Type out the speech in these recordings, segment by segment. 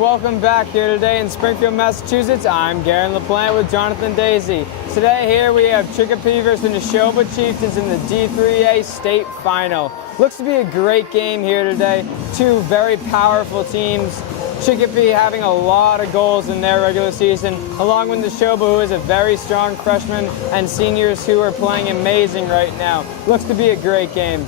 and welcome back here today in Springfield, Massachusetts. I'm Garen LaPlante with Jonathan Daisy. Today here we have Chicopee versus Nashoba Chieftains in the D3A state final. Looks to be a great game here today. Two very powerful teams. Chicopee having a lot of goals in their regular season, along with Nashoba, who is a very strong freshman, and seniors who are playing amazing right now. Looks to be a great game.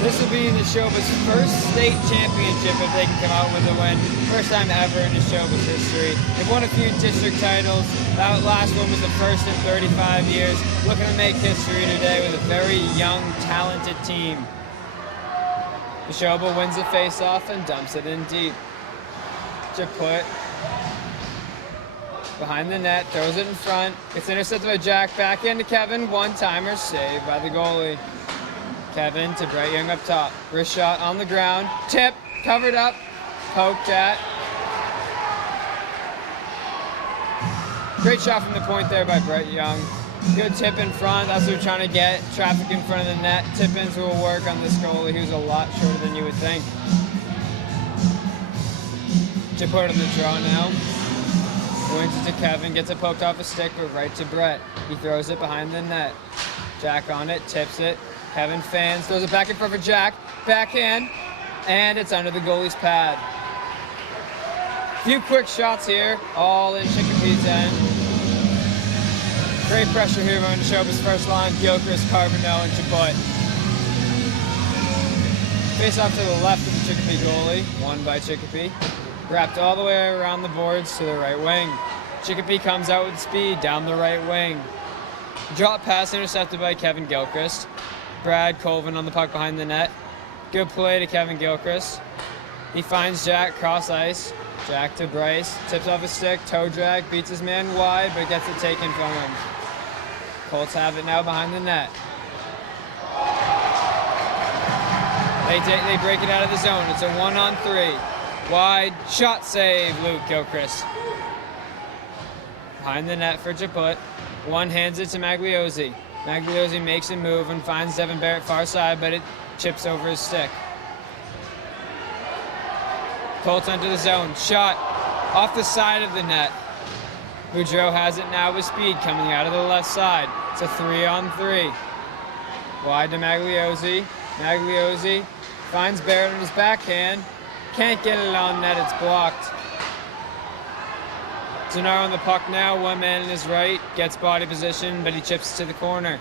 This will be Nashoba's first state championship if they can come out with a win. First time ever in Nashoba's history. They've won a few district titles. That last one was the first in 35 years. Looking to make history today with a very young, talented team. Nashoba wins the face-off and dumps it in deep. Japut behind the net, throws it in front. Gets intercepted by Jack, back into Kevin. One-timer saved by the goalie. Kevin to Brett Young up top. Wrist shot on the ground. Tip, covered up, poked at. Great shot from the point there by Brett Young. Good tip in front. That's what we're trying to get. Traffic in front of the net. Tip-ins will work on this goalie, who's a lot shorter than you would think. Japut on the draw now. Wins it to Kevin. Gets it poked off a stick, but right to Brett. He throws it behind the net. Jack on it, tips it. Kevin fans, throws it back in front for Jack, backhand, and it's under the goalie's pad. Few quick shots here, all in Chicopee's end. Great pressure here on Nashoba's first line, Gilchrist, Carbonell, and Japut. Face off to the left of the Chicopee goalie, won by Chicopee. Wrapped all the way around the boards to the right wing. Chicopee comes out with speed down the right wing. Drop pass intercepted by Kevin Gilchrist. Brad Colvin on the puck behind the net. Good play to Kevin Gilchrist. He finds Jack cross ice. Jack to Bryce. Tips off a stick. Toe drag. Beats his man wide, but gets it taken from him. Colts have it now behind the net. They break it out of the zone. It's a 1-on-3. Wide. Shot save. Luke Gilchrist. Behind the net for Japut. One hands it to Magliozzi. Magliozzi makes a move and finds Devin Barrett far side, but it chips over his stick. Colts onto the zone. Shot off the side of the net. Boudreau has it now with speed coming out of the left side. It's a 3-on-3. Wide to Magliozzi. Magliozzi finds Barrett on his backhand. Can't get it on net. It's blocked. Zanar on the puck now, one man in his right, gets body position, but he chips to the corner.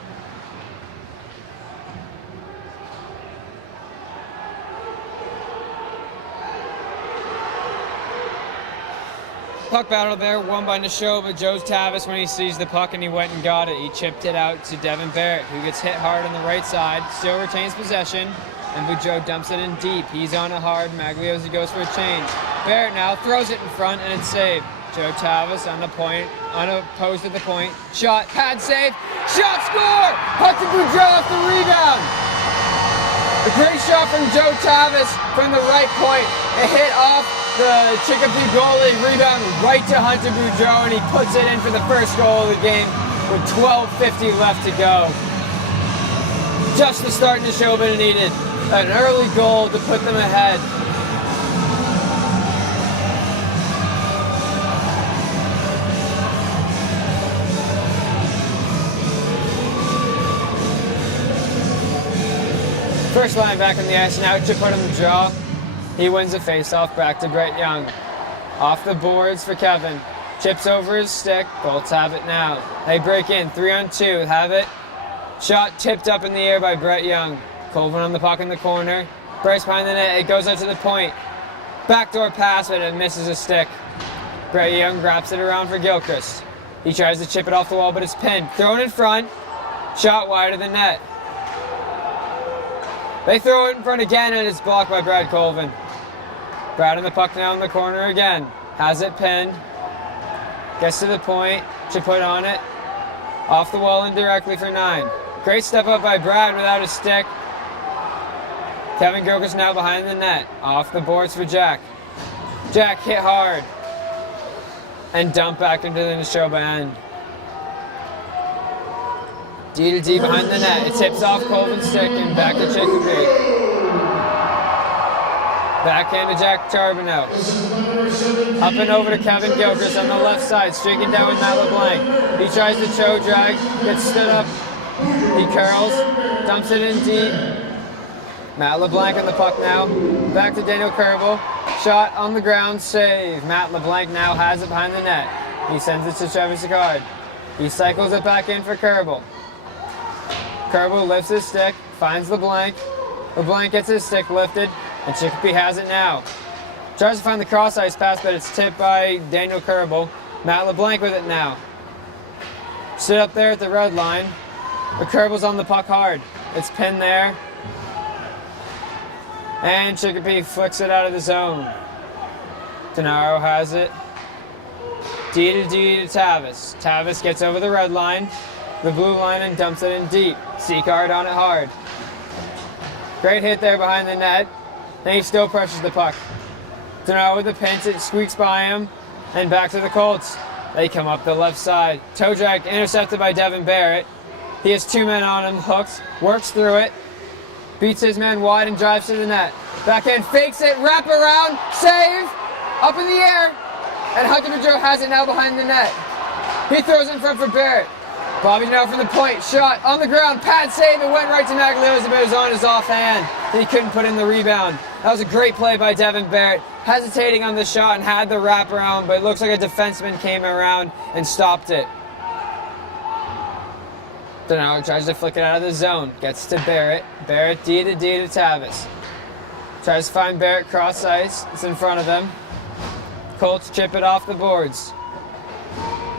Puck battle there, won by Nashoba. Joe Tavis, when he sees the puck and he went and got it, he chipped it out to Devin Barrett, who gets hit hard on the right side, still retains possession, and Boudreau dumps it in deep. He's on it hard, Magliozzi goes for a change. Barrett now throws it in front, and it's saved. Joe Tavis on the point, unopposed at the point. Shot, pad save, shot, score! Hunter Boudreau off the rebound. A great shot from Joe Tavis from the right point. It hit off the Chicopee goalie, rebound right to Hunter Boudreau, and he puts it in for the first goal of the game with 12:50 left to go. Just the start Nashoba needed. An early goal to put them ahead. First line back on the ice now, Japut on the draw. He wins the face-off back to Brett Young. Off the boards for Kevin. Chips over his stick. Colts have it now. They break in, 3-on-2, have it. Shot tipped up in the air by Brett Young. Colvin on the puck in the corner. Bryce behind the net, it goes out to the point. Backdoor pass, but it misses a stick. Brett Young wraps it around for Gilchrist. He tries to chip it off the wall, but it's pinned. Thrown in front. Shot wide of the net. They throw it in front again, and it's blocked by Brad Colvin. Brad in the puck now in the corner again. Has it pinned. Gets to the point. Chiput on it. Off the wall indirectly for 9. Great step up by Brad without a stick. Kevin Gilchrist now behind the net. Off the boards for Jack. Jack hit hard. And dumped back into the Nashoba end. D to D behind the net. It tips off Colvin's stick and back to Chicopee. Backhand to Jack Charbonneau. Up and over to Kevin Gilchrist on the left side, streaking down with Matt LeBlanc. He tries to choke drag, gets stood up. He curls, dumps it in deep. Matt LeBlanc on the puck now. Back to Daniel Kerbel. Shot on the ground, save. Matt LeBlanc now has it behind the net. He sends it to Travis Sicard. He cycles it back in for Kerbel. Kerbel lifts his stick, finds LeBlanc. LeBlanc gets his stick lifted, and Chicopee has it now. Tries to find the cross-ice pass, but it's tipped by Daniel Kerbel. Matt LeBlanc with it now. Sit up there at the red line, but Kerbel's on the puck hard. It's pinned there. And Chicopee flicks it out of the zone. Denaro has it. D to D to Tavis. Tavis gets over the red line, the blue line, and dumps it in deep. Seacard on it hard. Great hit there behind the net. And he still pressures the puck. Denaro with the pinch, it squeaks by him. And back to the Colts. They come up the left side. Toe drag intercepted by Devin Barrett. He has 2 men on him, hooks, works through it. Beats his man wide and drives to the net. Backhand fakes it, wrap around, save, up in the air. And Hunter Joe has it now behind the net. He throws it in front for Barrett. Bobby now from the point, shot on the ground, pad save, it went right to Magliozzi, but it was on his offhand. He couldn't put in the rebound. That was a great play by Devin Barrett, hesitating on the shot and had the wraparound, but it looks like a defenseman came around and stopped it. Denaro tries to flick it out of the zone, gets to Barrett. Barrett D to D to Tavis. Tries to find Barrett cross ice, it's in front of him. Colts chip it off the boards.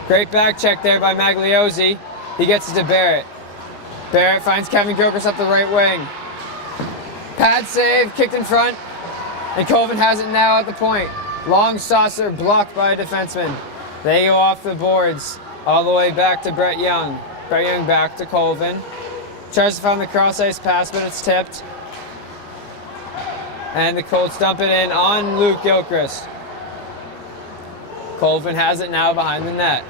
Great back check there by Magliozzi. He gets it to Barrett. Barrett finds Kevin Gilchrist up the right wing. Pad save, kicked in front, and Colvin has it now at the point. Long saucer blocked by a defenseman. They go off the boards all the way back to Brett Young. Brett Young back to Colvin. Tries to find the cross-ice pass, but it's tipped. And the Colts dump it in on Luke Gilchrist. Colvin has it now behind the net.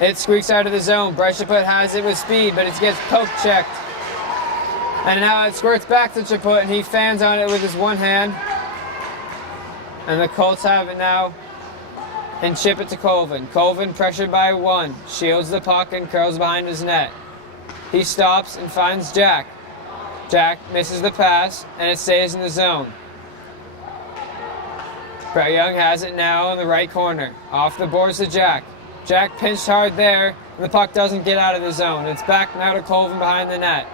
It squeaks out of the zone. Bryce Chiput has it with speed, but it gets poke checked. And now it squirts back to Chiput, and he fans on it with his one hand. And the Colts have it now and chip it to Colvin. Colvin pressured by 1, shields the puck and curls behind his net. He stops and finds Jack. Jack misses the pass, and it stays in the zone. Brett Young has it now in the right corner. Off the boards to Jack. Jack pinched hard there, and the puck doesn't get out of the zone. It's back now to Colvin behind the net.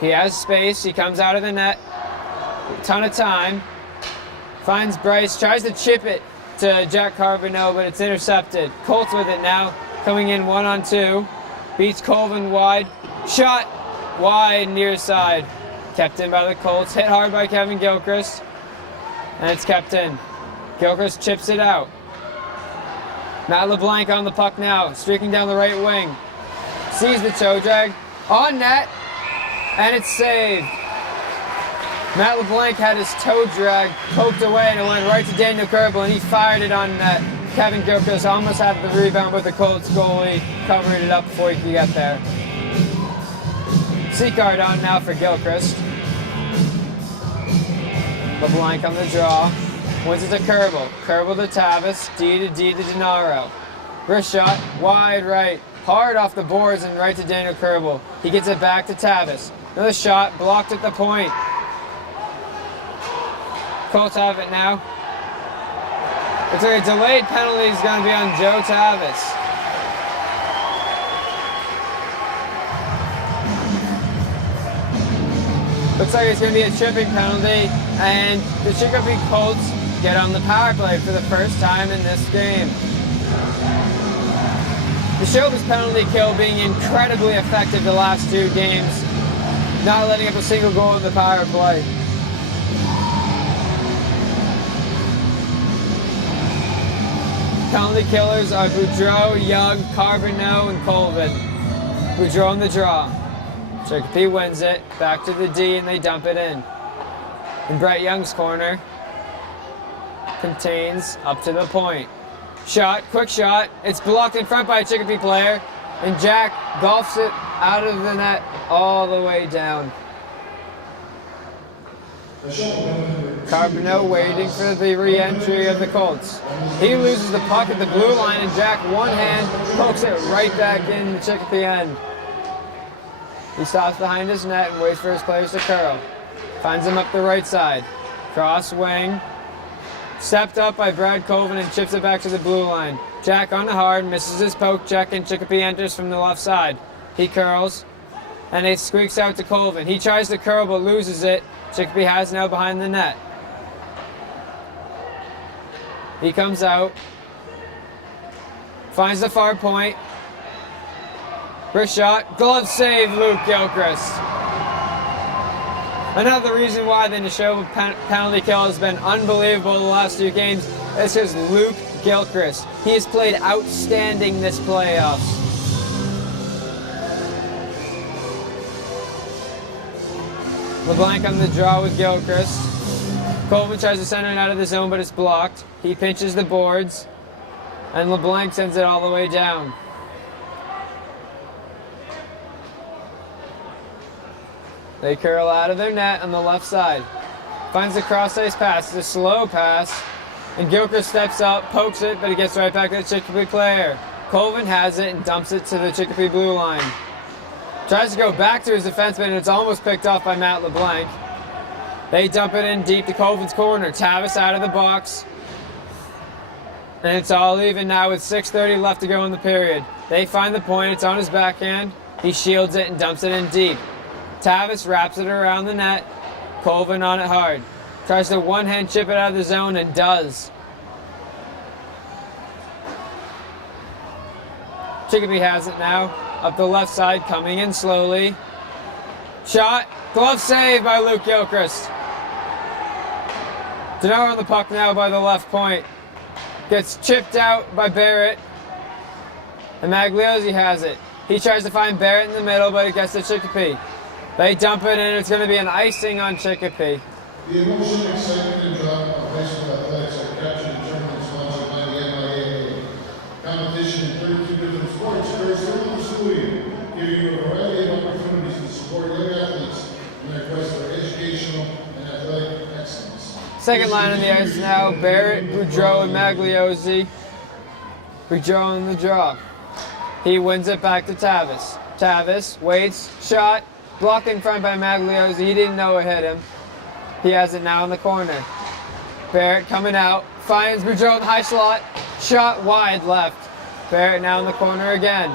He has space. He comes out of the net. A ton of time. Finds Bryce. Tries to chip it to Jack Charbonneau, but it's intercepted. Colts with it now. Coming in 1-on-2. Beats Colvin wide. Shot wide near side. Kept in by the Colts. Hit hard by Kevin Gilchrist. And it's kept in. Gilchrist chips it out. Matt LeBlanc on the puck now, streaking down the right wing. Sees the toe drag. On net. And it's saved. Matt LeBlanc had his toe drag poked away, and it went right to Daniel Kerbel, and he fired it on net. Kevin Gilchrist almost had the rebound, but the Colts goalie covered it up before he could get there. Seacard on now for Gilchrist. LeBlanc on the draw. Wins it to Kerbel. Kerbel to Tavis. D to Denaro. Wrist shot. Wide right. Hard off the boards and right to Daniel Kerbel. He gets it back to Tavis. Another shot. Blocked at the point. Colts have it now. Looks like a delayed penalty is going to be on Joe Tavis. Looks like it's going to be a tripping penalty, and the Chicopee Colts get on the power play for the first time in this game. Nashoba's penalty kill being incredibly effective the last 2 games, not letting up a single goal in the power play. Penalty killers are Boudreau, Young, Carbonneau, and Colvin. Boudreau in the draw. Chicopee wins it, back to the D, and they dump it in. In Brett Young's corner, contains up to the point. Shot, quick shot, it's blocked in front by a Chicopee player, and Jack golfs it out of the net all the way down. Carbonneau waiting for the re-entry of the Colts. He loses the puck at the blue line, and Jack, one hand, pokes it right back in the Chicopee end. He stops behind his net and waits for his players to curl. Finds him up the right side. Cross wing. Stepped up by Brad Colvin and chips it back to the blue line. Jack on the hard, misses his poke check, and Chicopee enters from the left side. He curls, and it squeaks out to Colvin. He tries to curl but loses it. Chicopee has now behind the net. He comes out, finds the far point. Wrist shot, glove save, Luke Gilchrist. Another reason why the Nashoba penalty kill has been unbelievable the last 2 games is because Luke Gilchrist. He has played outstanding this playoffs. LeBlanc on the draw with Gilchrist. Colvin tries to center it out of the zone, but it's blocked. He pinches the boards, and LeBlanc sends it all the way down. They curl out of their net on the left side. Finds the cross-ice pass. It's a slow pass, and Gilchrist steps up, pokes it, but he gets right back to the Chicopee player. Colvin has it and dumps it to the Chicopee blue line. Tries to go back to his defenseman, and it's almost picked off by Matt LeBlanc. They dump it in deep to Colvin's corner. Tavis out of the box. And it's all even now with 6:30 left to go in the period. They find the point. It's on his backhand. He shields it and dumps it in deep. Tavis wraps it around the net. Colvin on it hard. Tries to one-hand chip it out of the zone and does. Chicopee has it now. Up the left side, coming in slowly. Shot. Glove save by Luke Gilchrist. Denaro on the puck now by the left point. Gets chipped out by Barrett. And Magliozzi has it. He tries to find Barrett in the middle, but it gets to Chicopee. They dump it in. It's going to be an icing on Chicopee. The emotion, excitement, and drama of high school athletics are captured and determined and sponsored by the NIAA. Competition in 32 different sports occurs throughout the school year, giving you a variety of opportunities to support young athletes in their quest for educational and athletic excellence. Second line on the ice now, Barrett, Boudreau, and Magliozzi. Boudreau on the draw. He wins it back to Tavis. Tavis waits, shot, blocked in front by Magliozzi. He didn't know it hit him. He has it now in the corner. Barrett coming out, finds Boudreau in the high slot, shot wide left. Barrett now in the corner again.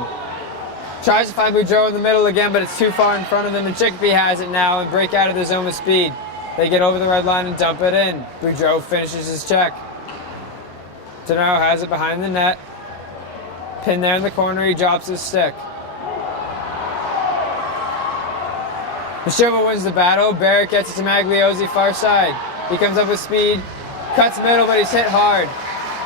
Tries to find Boudreau in the middle again, but it's too far in front of them, and Chicopee has it now and break out of the zone with speed. They get over the red line and dump it in. Boudreau finishes his check. Denaro has it behind the net. Pinned there in the corner, he drops his stick. Nashoba wins the battle. Barrett gets it to Magliozzi, far side. He comes up with speed, cuts middle, but he's hit hard.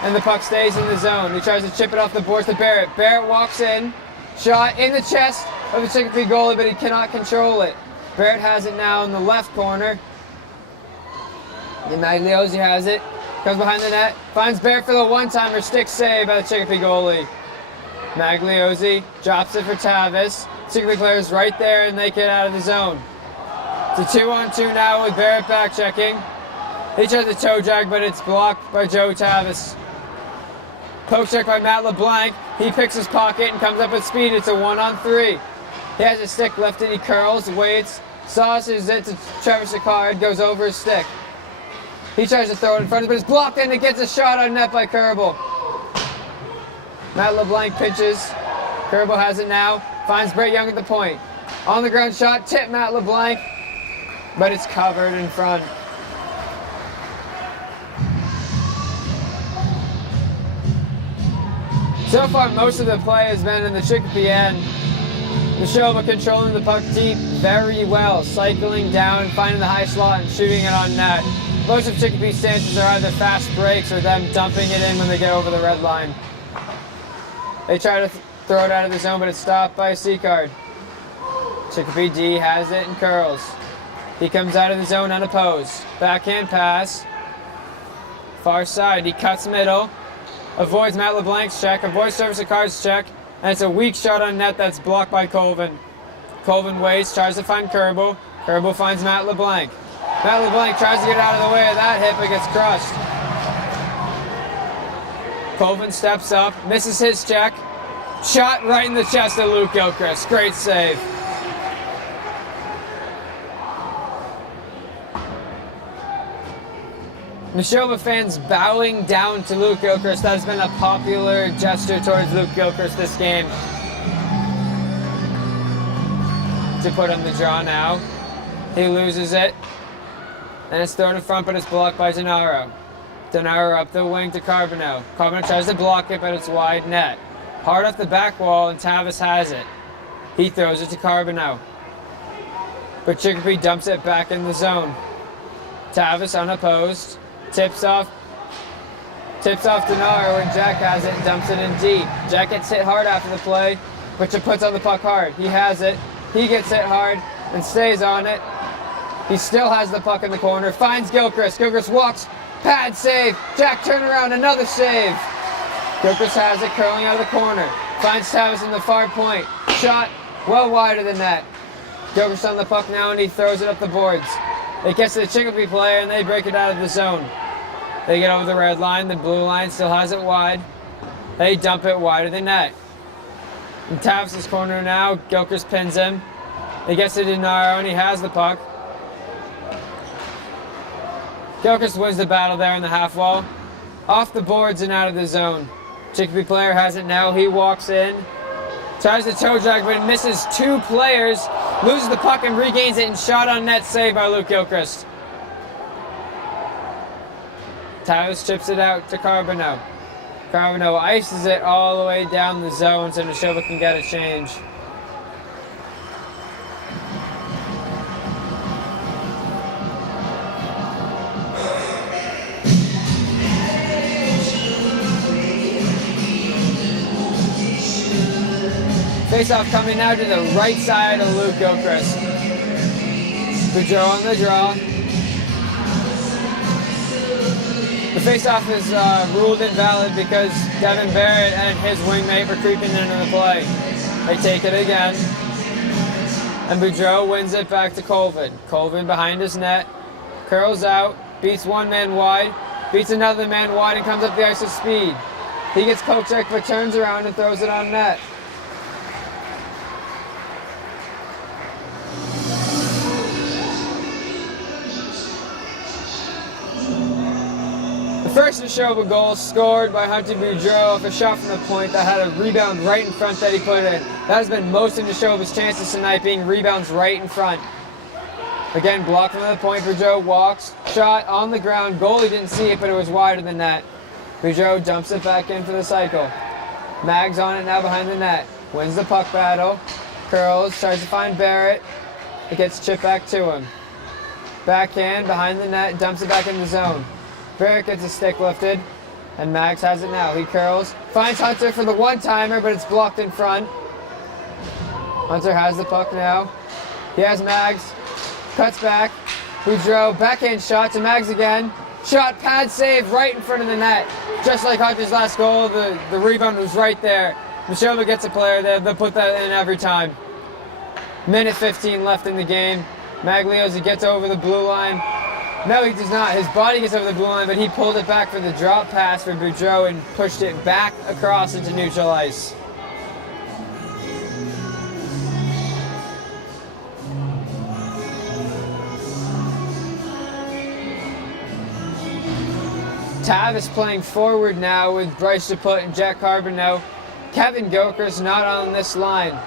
And the puck stays in the zone. He tries to chip it off the boards to Barrett. Barrett walks in, shot in the chest of the Chicopee goalie, but he cannot control it. Barrett has it now in the left corner. And Magliozzi has it, comes behind the net, finds Barrett for the one-timer, stick save by the Chicopee goalie. Magliozzi drops it for Tavis. Chicopee players right there, and they get out of the zone. It's a 2-on-2 now with Barrett back checking. He tries to toe drag, but it's blocked by Joe Tavis. Poke check by Matt LeBlanc. He picks his pocket and comes up with speed. It's a 1-on-3. He has his stick lifted. He curls, waits, sauces it to Trevor Sicard, goes over his stick. He tries to throw it in front of him, but it's blocked and it gets a shot on net by Kerbal. Matt LeBlanc pitches. Kerbal has it now. Finds Brett Young at the point. On the ground shot, tip Matt LeBlanc, but it's covered in front. So far, most of the play has been in the Chicopee end. Nashoba controlling the puck deep very well, cycling down, finding the high slot, and shooting it on net. Most of Chicopee's chances are either fast breaks or them dumping it in when they get over the red line. They try to throw it out of the zone, but it's stopped by a C-card. Chicopee D has it and curls. He comes out of the zone unopposed. Backhand pass. Far side, he cuts middle. Avoids Matt LeBlanc's check, avoids service of cards check, and it's a weak shot on net that's blocked by Colvin. Colvin waits, tries to find Kerbel. Kerbel finds Matt LeBlanc. Matt LeBlanc tries to get out of the way of that hit, but gets crushed. Colvin steps up, misses his check. Shot right in the chest of Luke Gilchrist. Great save. Nashoba fans bowing down to Luke Gilchrist. That has been a popular gesture towards Luke Gilchrist this game. To put on the draw now. He loses it. And it's thrown in front, but it's blocked by Denaro. Denaro up the wing to Carbonell. Carbonell tries to block it, but it's wide net. Hard off the back wall, and Tavis has it. He throws it to Carbonell. But Chicopee dumps it back in the zone. Tavis unopposed. Tips off Denaro, and Jack has it and dumps it in deep. Jack gets hit hard after the play, but puts on the puck hard. He has it. He gets hit hard and stays on it. He still has the puck in the corner. Finds Gilchrist. Gilchrist walks. Pad save. Jack turn around. Another save. Gilchrist has it curling out of the corner. Finds Tavis in the far point. Shot well wide of the net. Gilchrist on the puck now, and he throws it up the boards. It gets to the Chicopee player, and they break it out of the zone. They get over the red line. The blue line still has it wide. They dump it wide of the net. In Tavis' corner now, Gilchrist pins him. He gets to Denaro, and he has the puck. Gilchrist wins the battle there in the half wall. Off the boards and out of the zone. Chicopee player has it now. He walks in. Tries to toe drag, but misses two players. Loses the puck and regains it, and shot on net save by Luke Gilchrist. Tavis chips it out to Carbonell. Carbonell ices it all the way down the zone so Nashoba can get a change. Face-off coming now to the right side of Luke Gilchrist. Boudreau on the draw. The face-off is ruled invalid because Devin Barrett and his wingmate were creeping into the play. They take it again. And Boudreau wins it back to Colvin. Colvin behind his net. Curls out. Beats one man wide. Beats another man wide and comes up the ice with speed. He gets poke checked but turns around and throws it on net. The first Nashoba goal scored by Hunter Boudreau off a shot from the point that had a rebound right in front that he put in. That has been most of Nashoba's chances tonight, being rebounds right in front. Again, blocked from the point. Boudreau walks, shot on the ground. Goalie didn't see it, but it was wide of the net. Boudreau dumps it back in for the cycle. Mags on it now behind the net. Wins the puck battle. Curls, tries to find Barrett. It gets chipped back to him. Backhand behind the net, dumps it back in the zone. Barrett gets a stick lifted, and Mags has it now. He curls, finds Hunter for the one-timer, but it's blocked in front. Hunter has the puck now. He has Mags, cuts back. Boudreau, backhand shot to Mags again. Shot, pad save right in front of the net. Just like Hunter's last goal, the rebound was right there. Nashoba gets a player there, they'll put that in every time. Minute 15 left in the game. Magliozzi gets over the blue line. No, he does not. His body gets over the blue line, but he pulled it back for the drop pass for Boudreau and pushed it back across into neutral ice. Tavis playing forward now with Bryce DePut and Jack Carbonell. Kevin Gilchrist not on this line.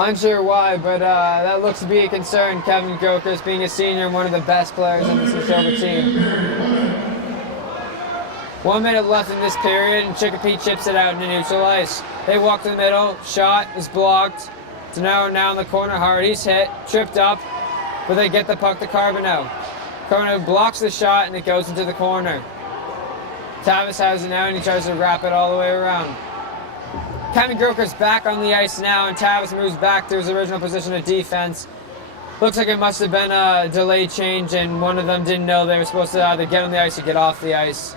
Unsure why, but that looks to be a concern. Kevin Gilchrist being a senior and one of the best players on this Nashoba team. 1 minute left in this period, and Chicopee chips it out into neutral ice. They walk to the middle, shot is blocked. So now in the corner, Hardy's hit, tripped up, but they get the puck to Carbonneau. Carbonneau blocks the shot, and it goes into the corner. Tavis has it now, and he tries to wrap it all the way around. Kevin Groker's back on the ice now, and Tavis moves back to his original position of defense. Looks like it must have been a delayed change, and one of them didn't know they were supposed to either get on the ice or get off the ice.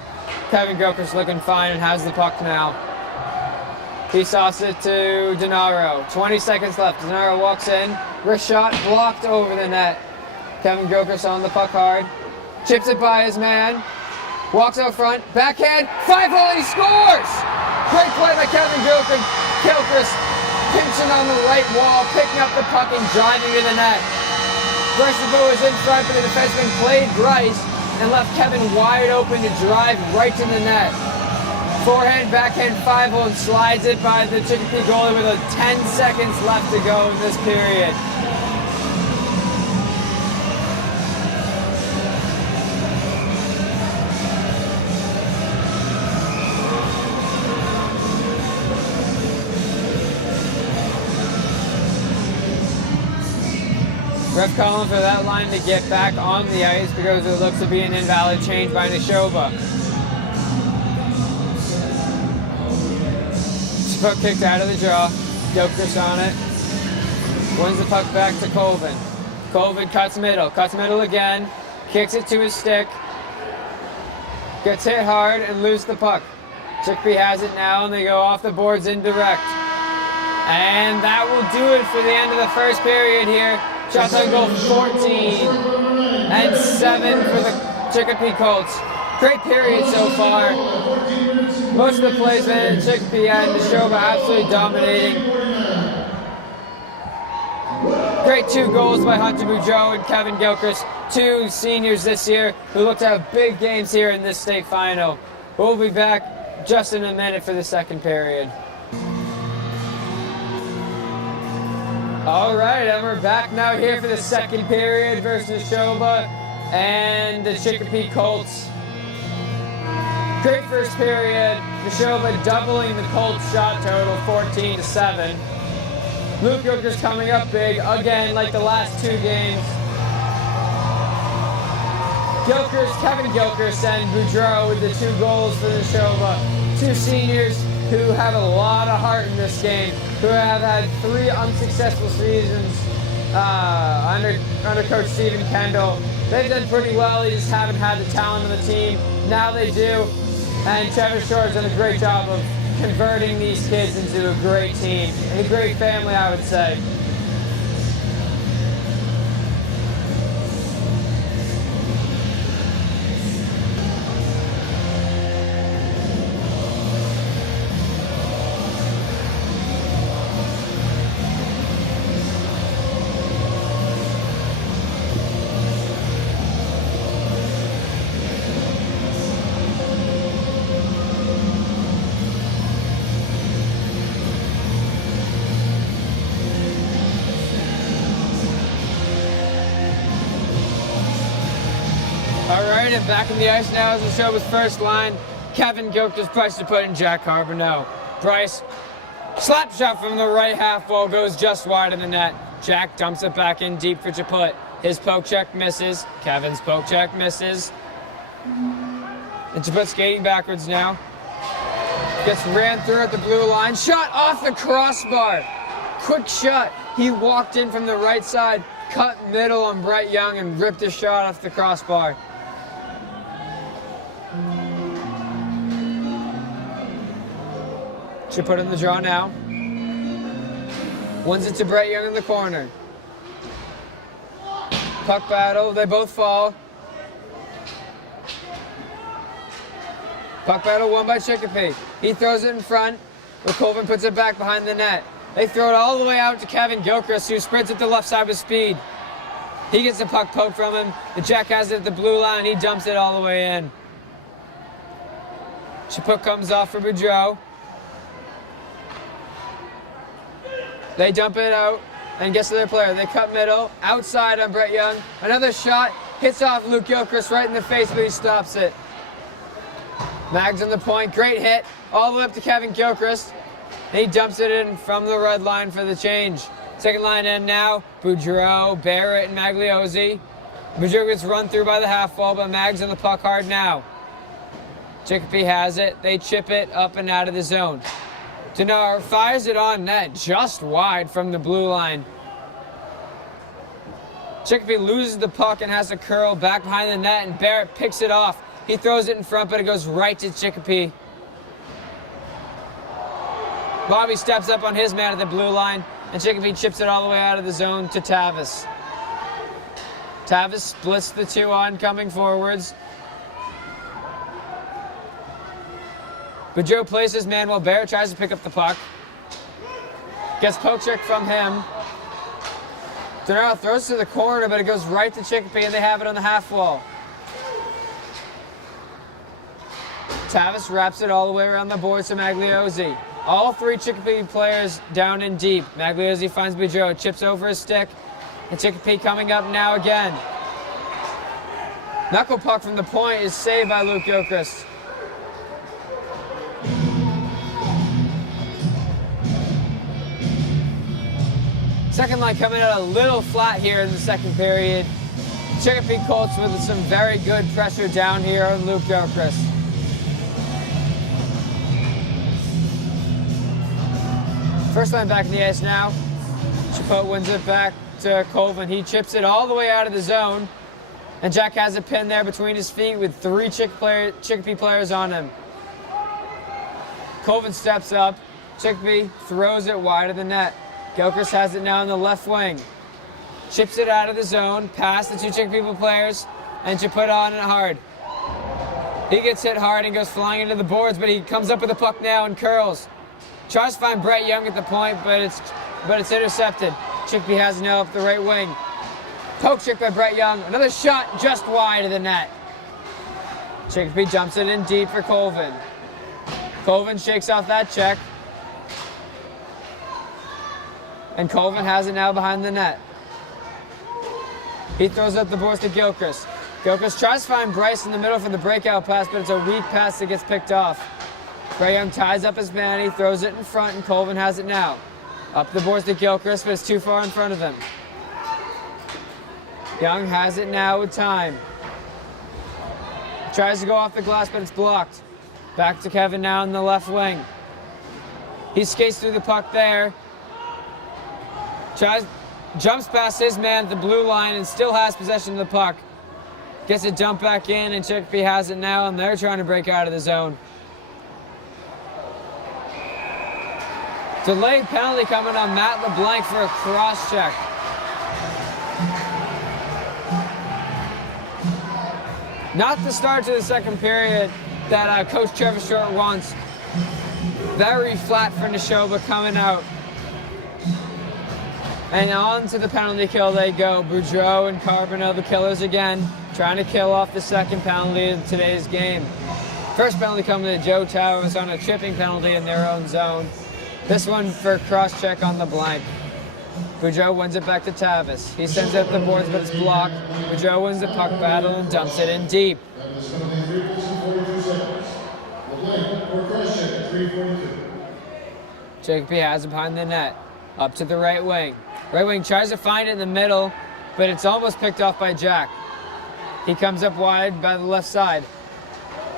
Kevin Groker's looking fine and has the puck now. He sauces it to Denaro. 20 seconds left. Denaro walks in. Wrist shot blocked over the net. Kevin Groker's on the puck hard. Chips it by his man. Walks out front. Backhand. 5-hole. He scores! Great play by Kevin Groker. Gilchrist pinching on the right wall, picking up the puck and driving to the net. Bresciabo was in front, but the defenseman played Bryce and left Kevin wide open to drive right to the net. Forehand, backhand, 5-hole, and slides it by the Chicopee goalie with 10 seconds left to go in this period. Ref calling for that line to get back on the ice because it looks to be an invalid change by Nashoba. Puck kicked out of the draw. Gilchrist on it. Wins the puck back to Colvin. Colvin cuts middle again. Kicks it to his stick. Gets hit hard and loses the puck. Chicopee has it now and they go off the boards indirect. And that will do it for the end of the first period here. Shots on goal 14 and 7 for the Chicopee Colts. Great period so far. Most of the plays been Chicopee and Nashoba absolutely dominating. Great 2 goals by Hunter Boudreau and Kevin Gilchrist, 2 seniors this year who look to have big games here in this state final. We'll be back just in a minute for the second period. All right, and we're back now here for the second period versus Nashoba and the Chicopee Colts. Great first period. Nashoba doubling the Colts shot total, 14-7. Luke Gilchrist coming up big again, like the last 2 games. Kevin Gilchrist and Boudreau with the 2 goals for Nashoba. 2 seniors who have a lot of heart in this game, who have had 3 unsuccessful seasons under Coach Stephen Kendall. They've done pretty well, they just haven't had the talent on the team. Now they do, and Trevor Shore has done a great job of converting these kids into a great team, and a great family, I would say. Alright, and back in the ice now is Nashoba's first line. Kevin Gilchrist, Bryce to put in Jack Carbonneau. Bryce, slap shot from the right half wall, goes just wide of the net. Jack dumps it back in deep for Chaput. His poke check misses. Kevin's poke check misses. And Chaput skating backwards now. Gets ran through at the blue line. Shot off the crossbar. Quick shot. He walked in from the right side, cut middle on Brett Young, and ripped a shot off the crossbar. Chaput in the draw now. Wins it to Brett Young in the corner. Puck battle, they both fall. Puck battle won by Chicopee. He throws it in front, but Colvin puts it back behind the net. They throw it all the way out to Kevin Gilchrist, who sprints up the left side with speed. He gets the puck poked from him. The Jack has it at the blue line. He dumps it all the way in. Chaput comes off for Boudreau. They dump it out and gets to their player. They cut middle, outside on Brett Young. Another shot, hits off Luke Gilchrist right in the face, but he stops it. Mags on the point, great hit, all the way up to Kevin Gilchrist. He dumps it in from the red line for the change. Second line in now, Boudreau, Barrett, and Magliozzi. Boudreau gets run through by the half wall, but Mags on the puck hard now. Chicopee has it, they chip it up and out of the zone. Denar fires it on net, just wide from the blue line. Chicopee loses the puck and has to curl back behind the net, and Barrett picks it off. He throws it in front, but it goes right to Chicopee. Bobby steps up on his man at the blue line, and Chicopee chips it all the way out of the zone to Tavis. Tavis splits the two oncoming forwards. But Joe plays his man while Barrett tries to pick up the puck. Gets poke check from him. Donaro throws to the corner, but it goes right to Chicopee, and they have it on the half wall. Tavis wraps it all the way around the boards to Magliozzi. All three Chicopee players down in deep. Magliozzi finds Boudreau, chips over his stick, and Chicopee coming up now again. Knuckle puck from the point is saved by Luke Gilchrist. Second line coming out a little flat here in the second period. Chicopee Colts with some very good pressure down here on Luke Gilchrist. First line back in the ice now. Chipote wins it back to Colvin. He chips it all the way out of the zone. And Jack has it pinned there between his feet with three Chicopee players on him. Colvin steps up. Chicopee throws it wide of the net. Gilchrist has it now in the left wing. Chips it out of the zone, past the two Chicopee players, and Chipote on it hard. He gets hit hard and goes flying into the boards, but he comes up with the puck now and curls. Tries to find Brett Young at the point, but it's intercepted. Chicopee has it now up the right wing. Poke check by Brett Young. Another shot just wide of the net. Chicopee jumps it in deep for Colvin. Colvin shakes off that check. And Colvin has it now behind the net. He throws up the boards to Gilchrist. Gilchrist tries to find Bryce in the middle for the breakout pass, but it's a weak pass that gets picked off. Brett Young ties up his man, he throws it in front, and Colvin has it now. Up the boards to Gilchrist, but it's too far in front of him. Young has it now with time. Tries to go off the glass, but it's blocked. Back to Kevin now in the left wing. He skates through the puck there. Jumps past his man at the blue line and still has possession of the puck. Gets it dumped back in, and Chicopee has it now, and they're trying to break out of the zone. Delayed penalty coming on Matt LeBlanc for a cross check. Not the start to the second period that Coach Trevor Short wants. Very flat for Nashoba coming out. And on to the penalty kill they go. Boudreau and Carbonell, the killers again, trying to kill off the second penalty in today's game. First penalty coming to Joe Towers on a tripping penalty in their own zone. This one for cross-check on the blank. Boudreau wins it back to Tavis. He sends it up the boards, but it's blocked. Boudreau wins the puck battle and dumps it in deep. Chicopee has it behind the net. Up to the right wing. Right wing tries to find it in the middle, but it's almost picked off by Jack. He comes up wide by the left side.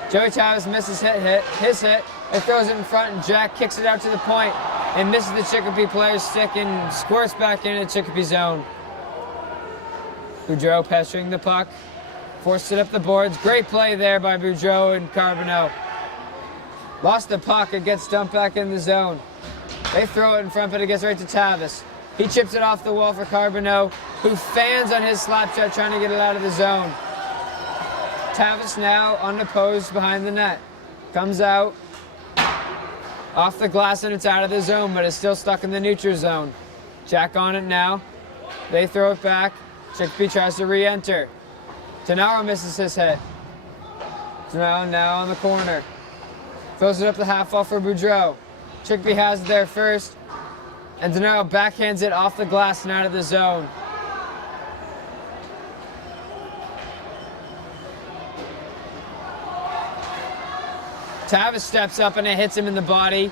Joey Tavis misses his hit, and throws it in front, and Jack kicks it out to the point and misses the Chicopee player's stick and squirts back into Chicopee zone. Boudreau pestering the puck, forced it up the boards. Great play there by Boudreau and Carbonell. Lost the puck, it gets dumped back in the zone. They throw it in front, but it gets right to Tavis. He chips it off the wall for Carbonell, who fans on his slap shot trying to get it out of the zone. Tavis now unopposed behind the net. Comes out off the glass and it's out of the zone, but it's still stuck in the neutral zone. Jack on it now. They throw it back. Chicopee tries to re-enter. Tenaro misses his hit. Tenaro now on the corner. Throws it up the half wall for Boudreau. Chicopee has it there first, and Tenaro backhands it off the glass and out of the zone. Tavis steps up and it hits him in the body.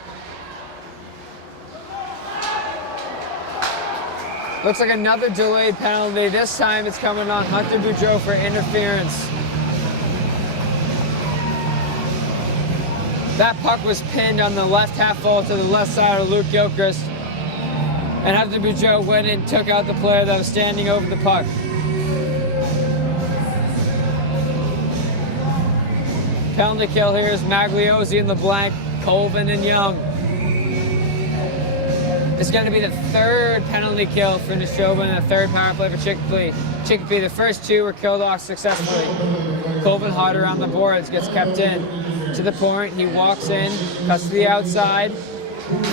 Looks like another delayed penalty. This time it's coming on Hunter Boudreau for interference. That puck was pinned on the left half wall to the left side of Luke Gilchrist. And Hunter Boudreau went and took out the player that was standing over the puck. Penalty kill here is Magliozzi in the blank, Colvin and Young. It's going to be the third penalty kill for Nashoba and the third power play for Chicopee. Chicopee, the first two were killed off successfully. Colvin hard around the boards, gets kept in. To the point, he walks in, cuts to the outside,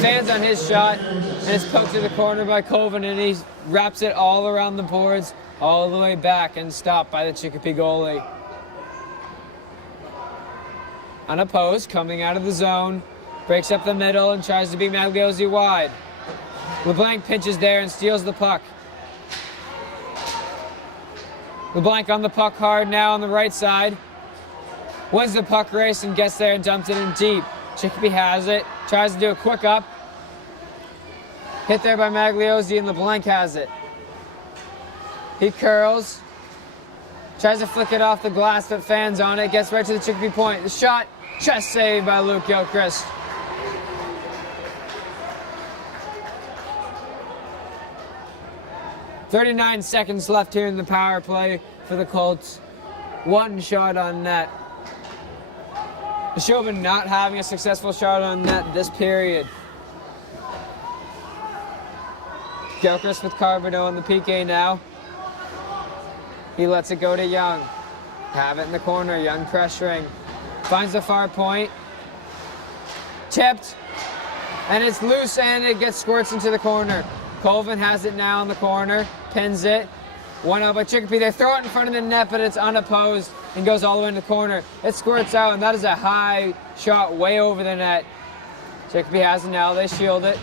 fans on his shot, and it's poked to the corner by Colvin, and he wraps it all around the boards, all the way back, and stopped by the Chicopee goalie. Unopposed, coming out of the zone, breaks up the middle and tries to beat Magliozzi wide. LeBlanc pinches there and steals the puck. LeBlanc on the puck hard now on the right side. Wins the puck race and gets there and dumps it in deep. Chicopee has it, tries to do a quick up. Hit there by Magliozzi and LeBlanc has it. He curls. Tries to flick it off the glass, but fans on it. Gets right to the Chicopee point. The shot, chest saved by Luke Gilchrist. "39 seconds left here in the power play for the Colts. One shot on net. Nashoba not having a successful shot on net this period. Gilchrist with Carbonneau on the PK now. He lets it go to Young. Have it in the corner, Young pressuring. Finds the far point. Tipped. And it's loose and it gets squirts into the corner. Colvin has it now in the corner. Pins it. One out by Chicopee. They throw it in front of the net, but it's unopposed and goes all the way in the corner. It squirts out, and that is a high shot way over the net. Chicopee has it now. They shield it.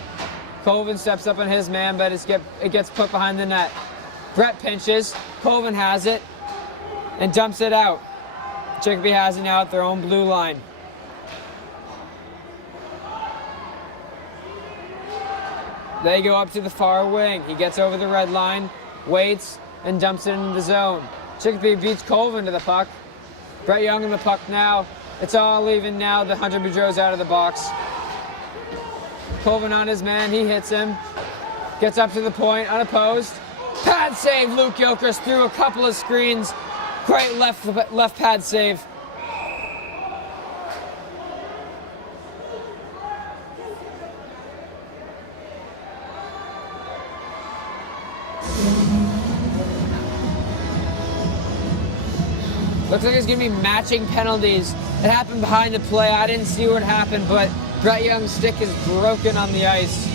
Colvin steps up on his man, but it gets put behind the net. Brett pinches. Colvin has it and dumps it out. Chicopee has it now at their own blue line. They go up to the far wing. He gets over the red line, waits, and dumps it into the zone. Chicopee beats Colvin to the puck. Brett Young in the puck now. It's all even now. The Hunter Boudreau's out of the box. Colvin on his man. He hits him. Gets up to the point, unopposed. Pad save, Luke Gilchrist through a couple of screens. Great left pad save. Looks like there's going to be matching penalties. It happened behind the play. I didn't see what happened, but Brett Young's stick is broken on the ice.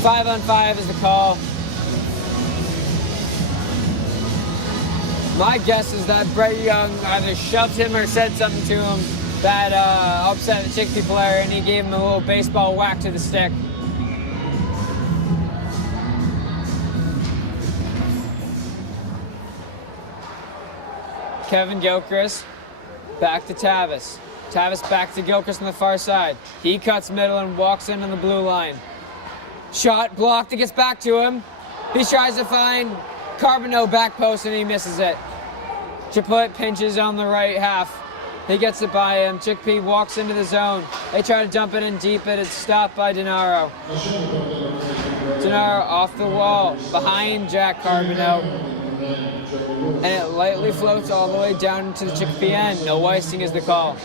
Five on five is the call. My guess is that Brett Young either shoved him or said something to him that upset the Chicopee player, and he gave him a little baseball whack to the stick. Kevin Gilchrist, back to Tavis. Tavis back to Gilchrist on the far side. He cuts middle and walks in on the blue line. Shot blocked, it gets back to him. He tries to find Carbonneau back post and he misses it. Chaput pinches on the right half. He gets it by him. Chicopee walks into the zone. They try to dump it in deep, but it's stopped by Denaro. Denaro off the wall, behind Jack Carbonneau. And it lightly floats all the way down to the Chicopee end. No icing is the call.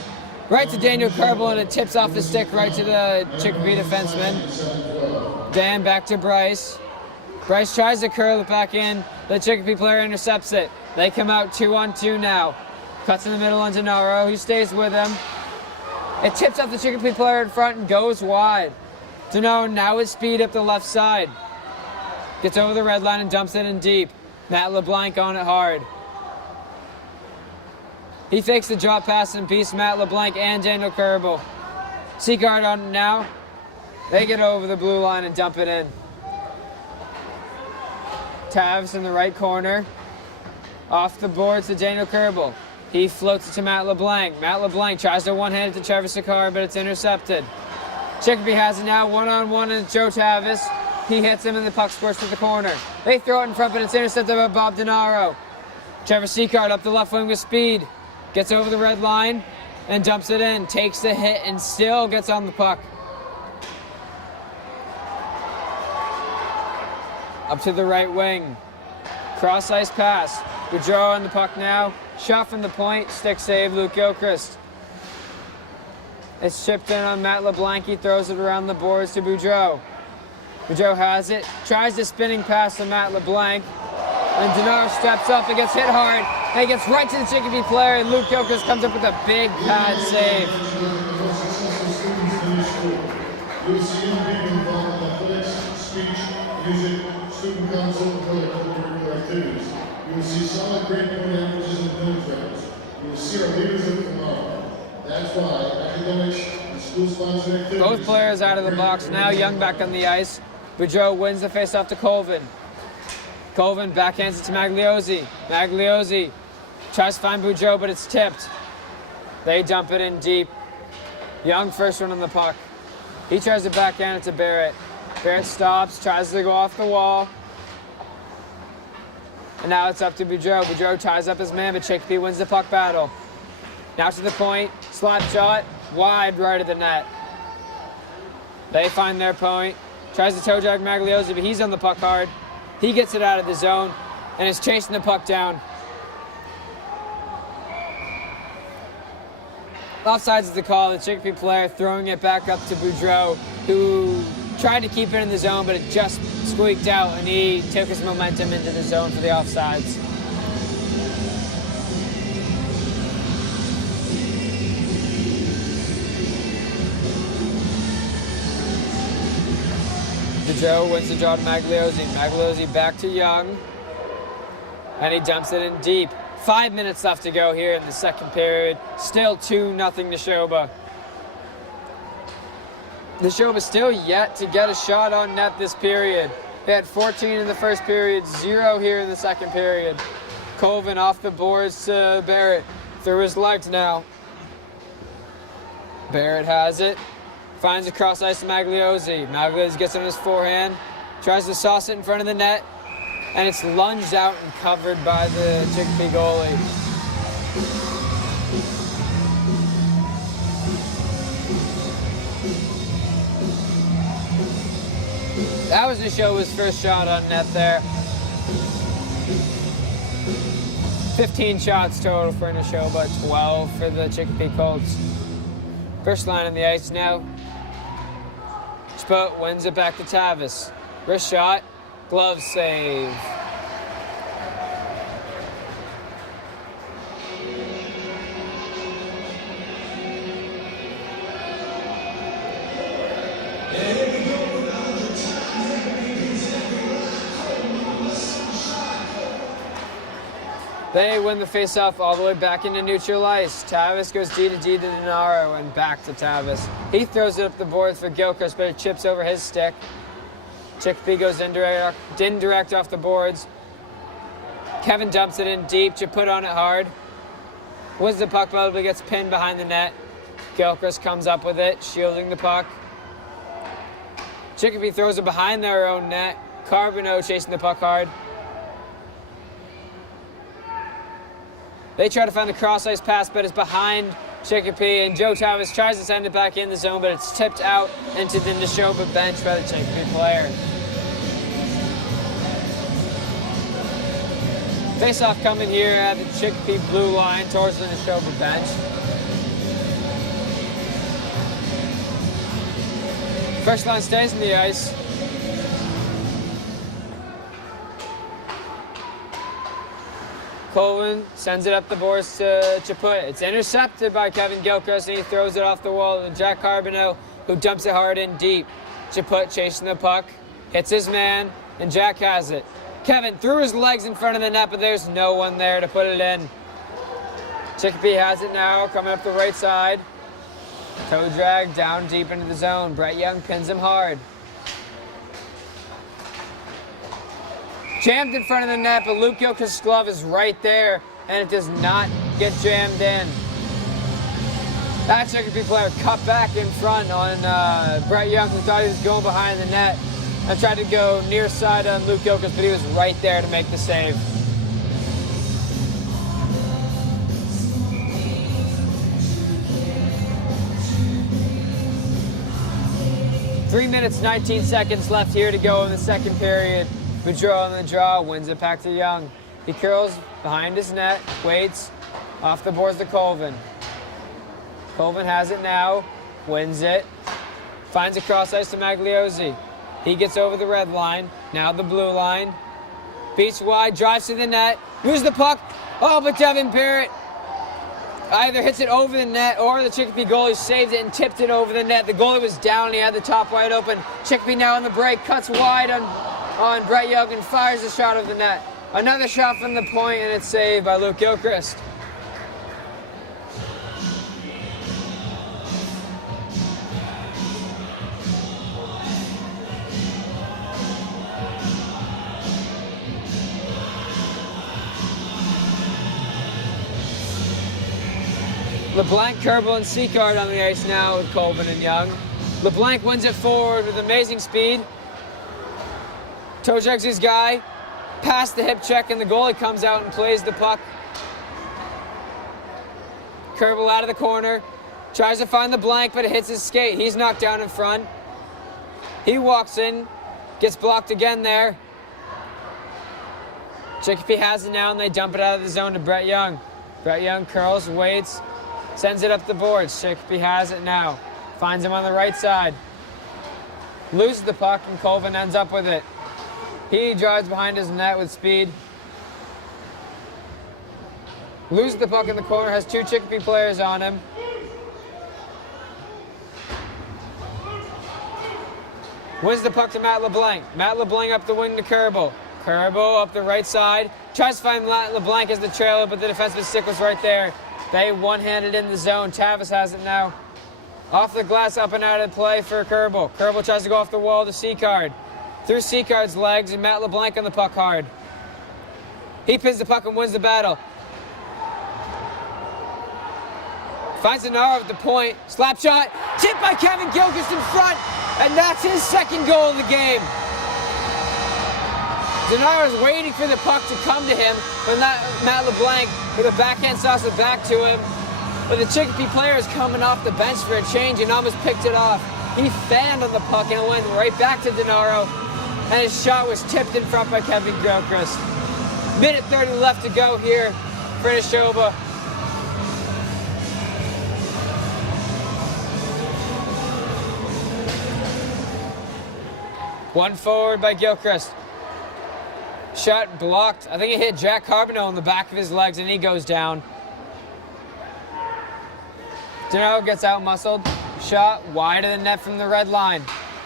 Right to Daniel Kerbel, and it tips off the stick right to the Chicopee defenseman. Dan back to Bryce. Bryce tries to curl it back in. The Chicopee player intercepts it. They come out 2-on-2 now. Cuts in the middle on Denaro. He stays with him. It tips off the Chicopee player in front and goes wide. Denaro now with speed up the left side. Gets over the red line and dumps it in deep. Matt LeBlanc on it hard. He fakes the drop pass and beats Matt LeBlanc and Daniel Kerbel. Seagard on it now. They get over the blue line and dump it in. Tavs in the right corner. Off the boards to Daniel Kerbel. He floats it to Matt LeBlanc. Matt LeBlanc tries to one-hand it to Trevor Sakar, but it's intercepted. Chicopee has it now one-on-one against Joe Tavis. He hits him and the puck squirts to the corner. They throw it in front, but it's intercepted by Bob DeNaro. Trevor Seacard up the left wing with speed. Gets over the red line and dumps it in. Takes the hit and still gets on the puck. Up to the right wing. Cross ice pass. Boudreau on the puck now. Shot from the point. Stick save, Luke Gilchrist. It's chipped in on Matt LeBlanc. He throws it around the boards to Boudreau. Boudreau has it. Tries the spinning pass to Matt LeBlanc. And DeNaro steps up and gets hit hard. And he gets right to the Chicopee player. And Luke Gilchrist comes up with a big pad save. You'll see young people involved in athletics, speech, music, student council, and other co-curricular activities. You will see solid grade point averages and film trails. You will see our leaders of tomorrow. That's why academics and school-sponsored activities. Both players out of the box now. Young back on the ice. Boudreau wins the faceoff to Colvin. Colvin backhands it to Magliozzi. Magliozzi tries to find Boudreau, but it's tipped. They dump it in deep. Young first one on the puck. He tries to backhand it to Barrett. Barrett stops, tries to go off the wall. And now it's up to Boudreau. Boudreau ties up his man, but Chicopee wins the puck battle. Now to the point, slap shot, wide right of the net. They find their point. Tries to toe drag Magliozzi, but he's on the puck hard. He gets it out of the zone and is chasing the puck down. Offsides is the call. The Chicopee player throwing it back up to Boudreau, who tried to keep it in the zone, but it just squeaked out, and he took his momentum into the zone for the offsides. Boudreau wins the draw to Magliozzi. Magliozzi back to Young, and he dumps it in deep. 5 minutes left to go here in the second period. Still 2-0 Nashoba. Nashoba still yet to get a shot on net this period. They had 14 in the first period, 0 here in the second period. Colvin off the boards to Barrett. Through his legs now. Barrett has it. Finds a cross ice to Magliozzi. Magliozzi gets on his forehand. Tries to sauce it in front of the net. And it's lunged out and covered by the Chicopee goalie. That was Nashoba's first shot on net there. 15 shots total for Nashoba, 12 for the Chicopee Colts. First line on the ice now. Spot wins it back to Tavis. Wrist shot. Glove save. They win the faceoff all the way back into neutral ice. Tavis goes D to DeNaro and back to Tavis. He throws it up the boards for Gilchrist, but it chips over his stick. Chicopee goes indirect off the boards. Kevin dumps it in deep. Chiput on it hard. Wins the puck battle, but gets pinned behind the net. Gilchrist comes up with it, shielding the puck. Chicopee throws it behind their own net. Carbonneau chasing the puck hard. They try to find the cross-ice pass, but it's behind Chicopee, and Joe Tavis tries to send it back in the zone, but it's tipped out into the Nashoba bench by the Chicopee player. Face-off coming here at the Chicopee blue line towards the Nashoba bench. First line stays in the ice. Colvin sends it up the boards to Chiput. It's intercepted by Kevin Gilchrist, and he throws it off the wall to Jack Carbonneau, who dumps it hard in deep. Chiput chasing the puck, hits his man, and Jack has it. Kevin threw his legs in front of the net, but there's no one there to put it in. Chicopee has it now, coming up the right side. Toe drag down deep into the zone. Brett Young pins him hard. Jammed in front of the net, but Luke Gilchrist's glove is right there, and it does not get jammed in. That Chicopee player cut back in front on Brett Young, who thought he was going behind the net, and tried to go near side on Luke Gilchrist, but he was right there to make the save. Three minutes, 19 seconds left here to go in the second period. Boudreau on the draw, wins it back to Young. He curls behind his net, waits, off the boards to Colvin. Colvin has it now, wins it, finds a cross ice to Magliozzi. He gets over the red line, now the blue line. Beats wide, drives to the net, loses the puck. Oh, but Devin Barrett either hits it over the net or the Chicopee goalie saved it and tipped it over the net. The goalie was down and he had the top wide open. Chicopee now on the break, cuts wide on Brett Young and fires a shot of the net. Another shot from the point, and it's saved by Luke Gilchrist. LeBlanc, Kerbel, and Seacard on the ice now with Colvin and Young. LeBlanc wins it forward with amazing speed. Toe checks his guy, past the hip check, and the goalie comes out and plays the puck. Kerbel out of the corner, tries to find the blank, but it hits his skate. He's knocked down in front. He walks in, gets blocked again there. Chicopee has it now, and they dump it out of the zone to Brett Young. Brett Young curls, waits, sends it up the boards. Chicopee has it now. Finds him on the right side. Loses the puck, and Colvin ends up with it. He drives behind his net with speed. Loses the puck in the corner, has two Chicopee players on him. Wins the puck to Matt LeBlanc. Matt LeBlanc up the wing to Kerbel. Kerbel up the right side. Tries to find Matt LeBlanc as the trailer, but the defensive stick was right there. They one-handed in the zone. Tavis has it now. Off the glass, up and out of play for Kerbel. Kerbel tries to go off the wall to Seacard. Through Seacard's legs, and Matt LeBlanc on the puck hard. He pins the puck and wins the battle. Finds Denaro at the point. Slap shot. Tipped by Kevin Gilchrist in front. And that's his second goal of the game. Denaro's waiting for the puck to come to him, but Matt LeBlanc with a backhand sauce it back to him. But the Chicopee player is coming off the bench for a change and almost picked it off. He fanned on the puck and it went right back to Denaro. And his shot was tipped in front by Kevin Gilchrist. Minute 30 left to go here for Nashoba. One forward by Gilchrist. Shot blocked. I think it hit Jack Carbonell in the back of his legs and he goes down. Denaro gets out muscled. Shot wide of the net from the red line.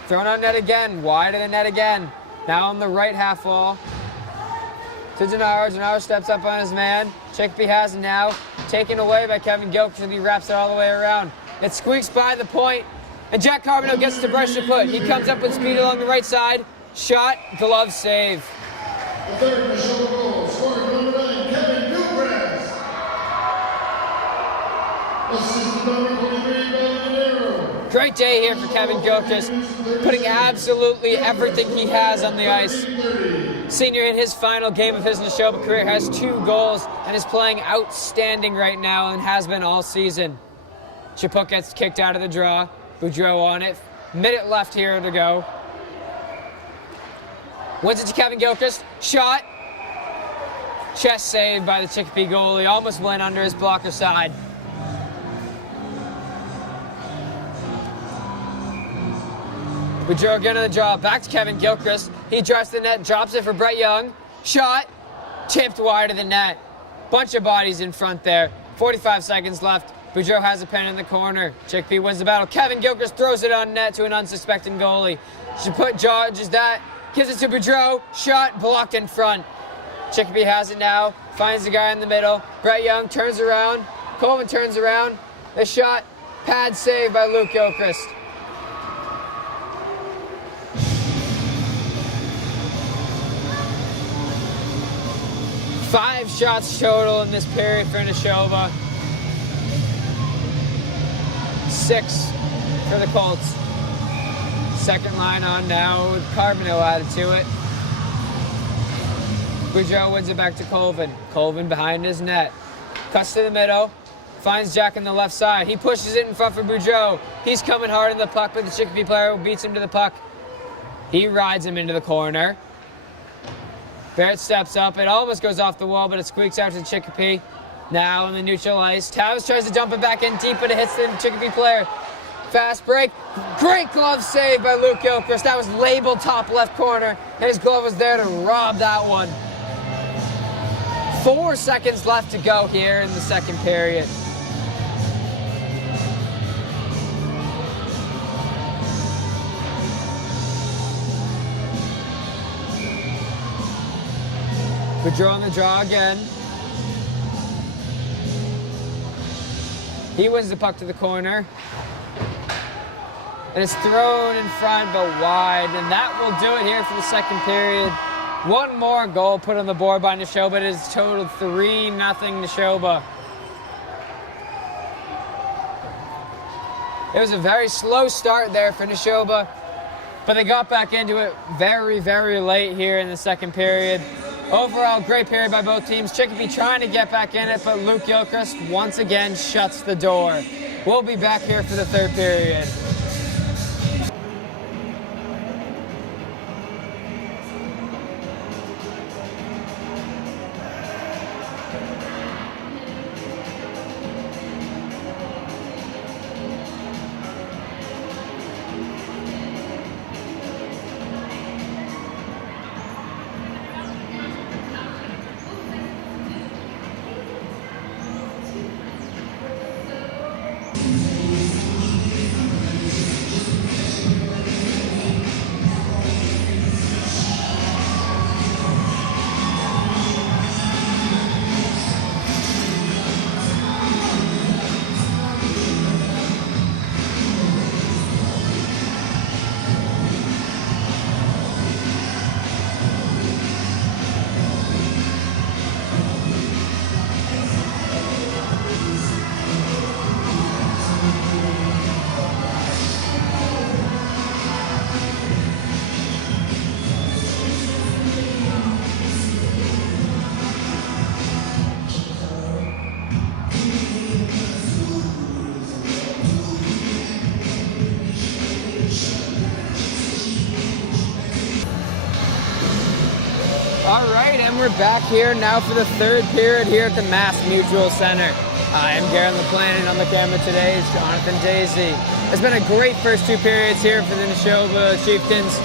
Thrown on net again, wide of the net again. Now on the right half wall. To Denaro. Denaro steps up on his man. Chicopee has it now. Taken away by Kevin Gilchrist and he wraps it all the way around. It squeaks by the point. And Jack Carbonell gets to brush the foot. He comes up with speed along the right side. Shot, glove save. The third Nashoba goal, scoring number 9, Kevin Gilchrist. Assistant number 23, Denaro. Great day here for Kevin Gilchrist, putting absolutely everything he has on the ice. Senior in his final game of his Nashoba career has 2 goals and is playing outstanding right now and has been all season. Chipuk gets kicked out of the draw. Boudreau on it. Minute left here to go. Wins it to Kevin Gilchrist. Shot. Chest saved by the Chicopee goalie. Almost went under his blocker side. Boudreau again on the draw. Back to Kevin Gilchrist. He drives to the net. Drops it for Brett Young. Shot. Tipped wide of the net. Bunch of bodies in front there. 45 seconds left. Boudreau has a pen in the corner. Chicopee wins the battle. Kevin Gilchrist throws it on net to an unsuspecting goalie. Chipuk dodges that. Gives it to Boudreau. Shot blocked in front. Chicopee has it now. Finds the guy in the middle. Brett Young turns around. Colvin turns around. The shot. Pad save by Luke Gilchrist. 5 shots total in this period for Nashoba. 6 for the Colts. Second line on now with Carbonell added to it. Boudreau wins it back to Colvin. Colvin behind his net. Cuts to the middle. Finds Jack on the left side. He pushes it in front for Boudreau. He's coming hard in the puck, but the Chicopee player beats him to the puck. He rides him into the corner. Barrett steps up. It almost goes off the wall, but it squeaks out to Chicopee. Now on the neutral ice. Tavis tries to dump it back in deep, but it hits the Chicopee player. Fast break. Great glove save by Luke Gilchrist. That was labeled top left corner, and his glove was there to rob that one. 4 seconds left to go here in the second period. Boudreau on the draw again. He wins the puck to the corner. And it's thrown in front but wide. And that will do it here for the second period. One more goal put on the board by Nashoba. It is totaled 3-0 Nashoba. It was a very slow start there for Nashoba, but they got back into it very, very late here in the second period. Overall, great period by both teams. Chicopee trying to get back in it, but Luke Gilchrist once again shuts the door. We'll be back here for the third period. All right, and we're back here now for the third period here at the Mass Mutual Center. I am Garen LaPlante, on the camera today is Jonathan Daisy. It's been a great first 2 periods here for the Nashoba Chieftains.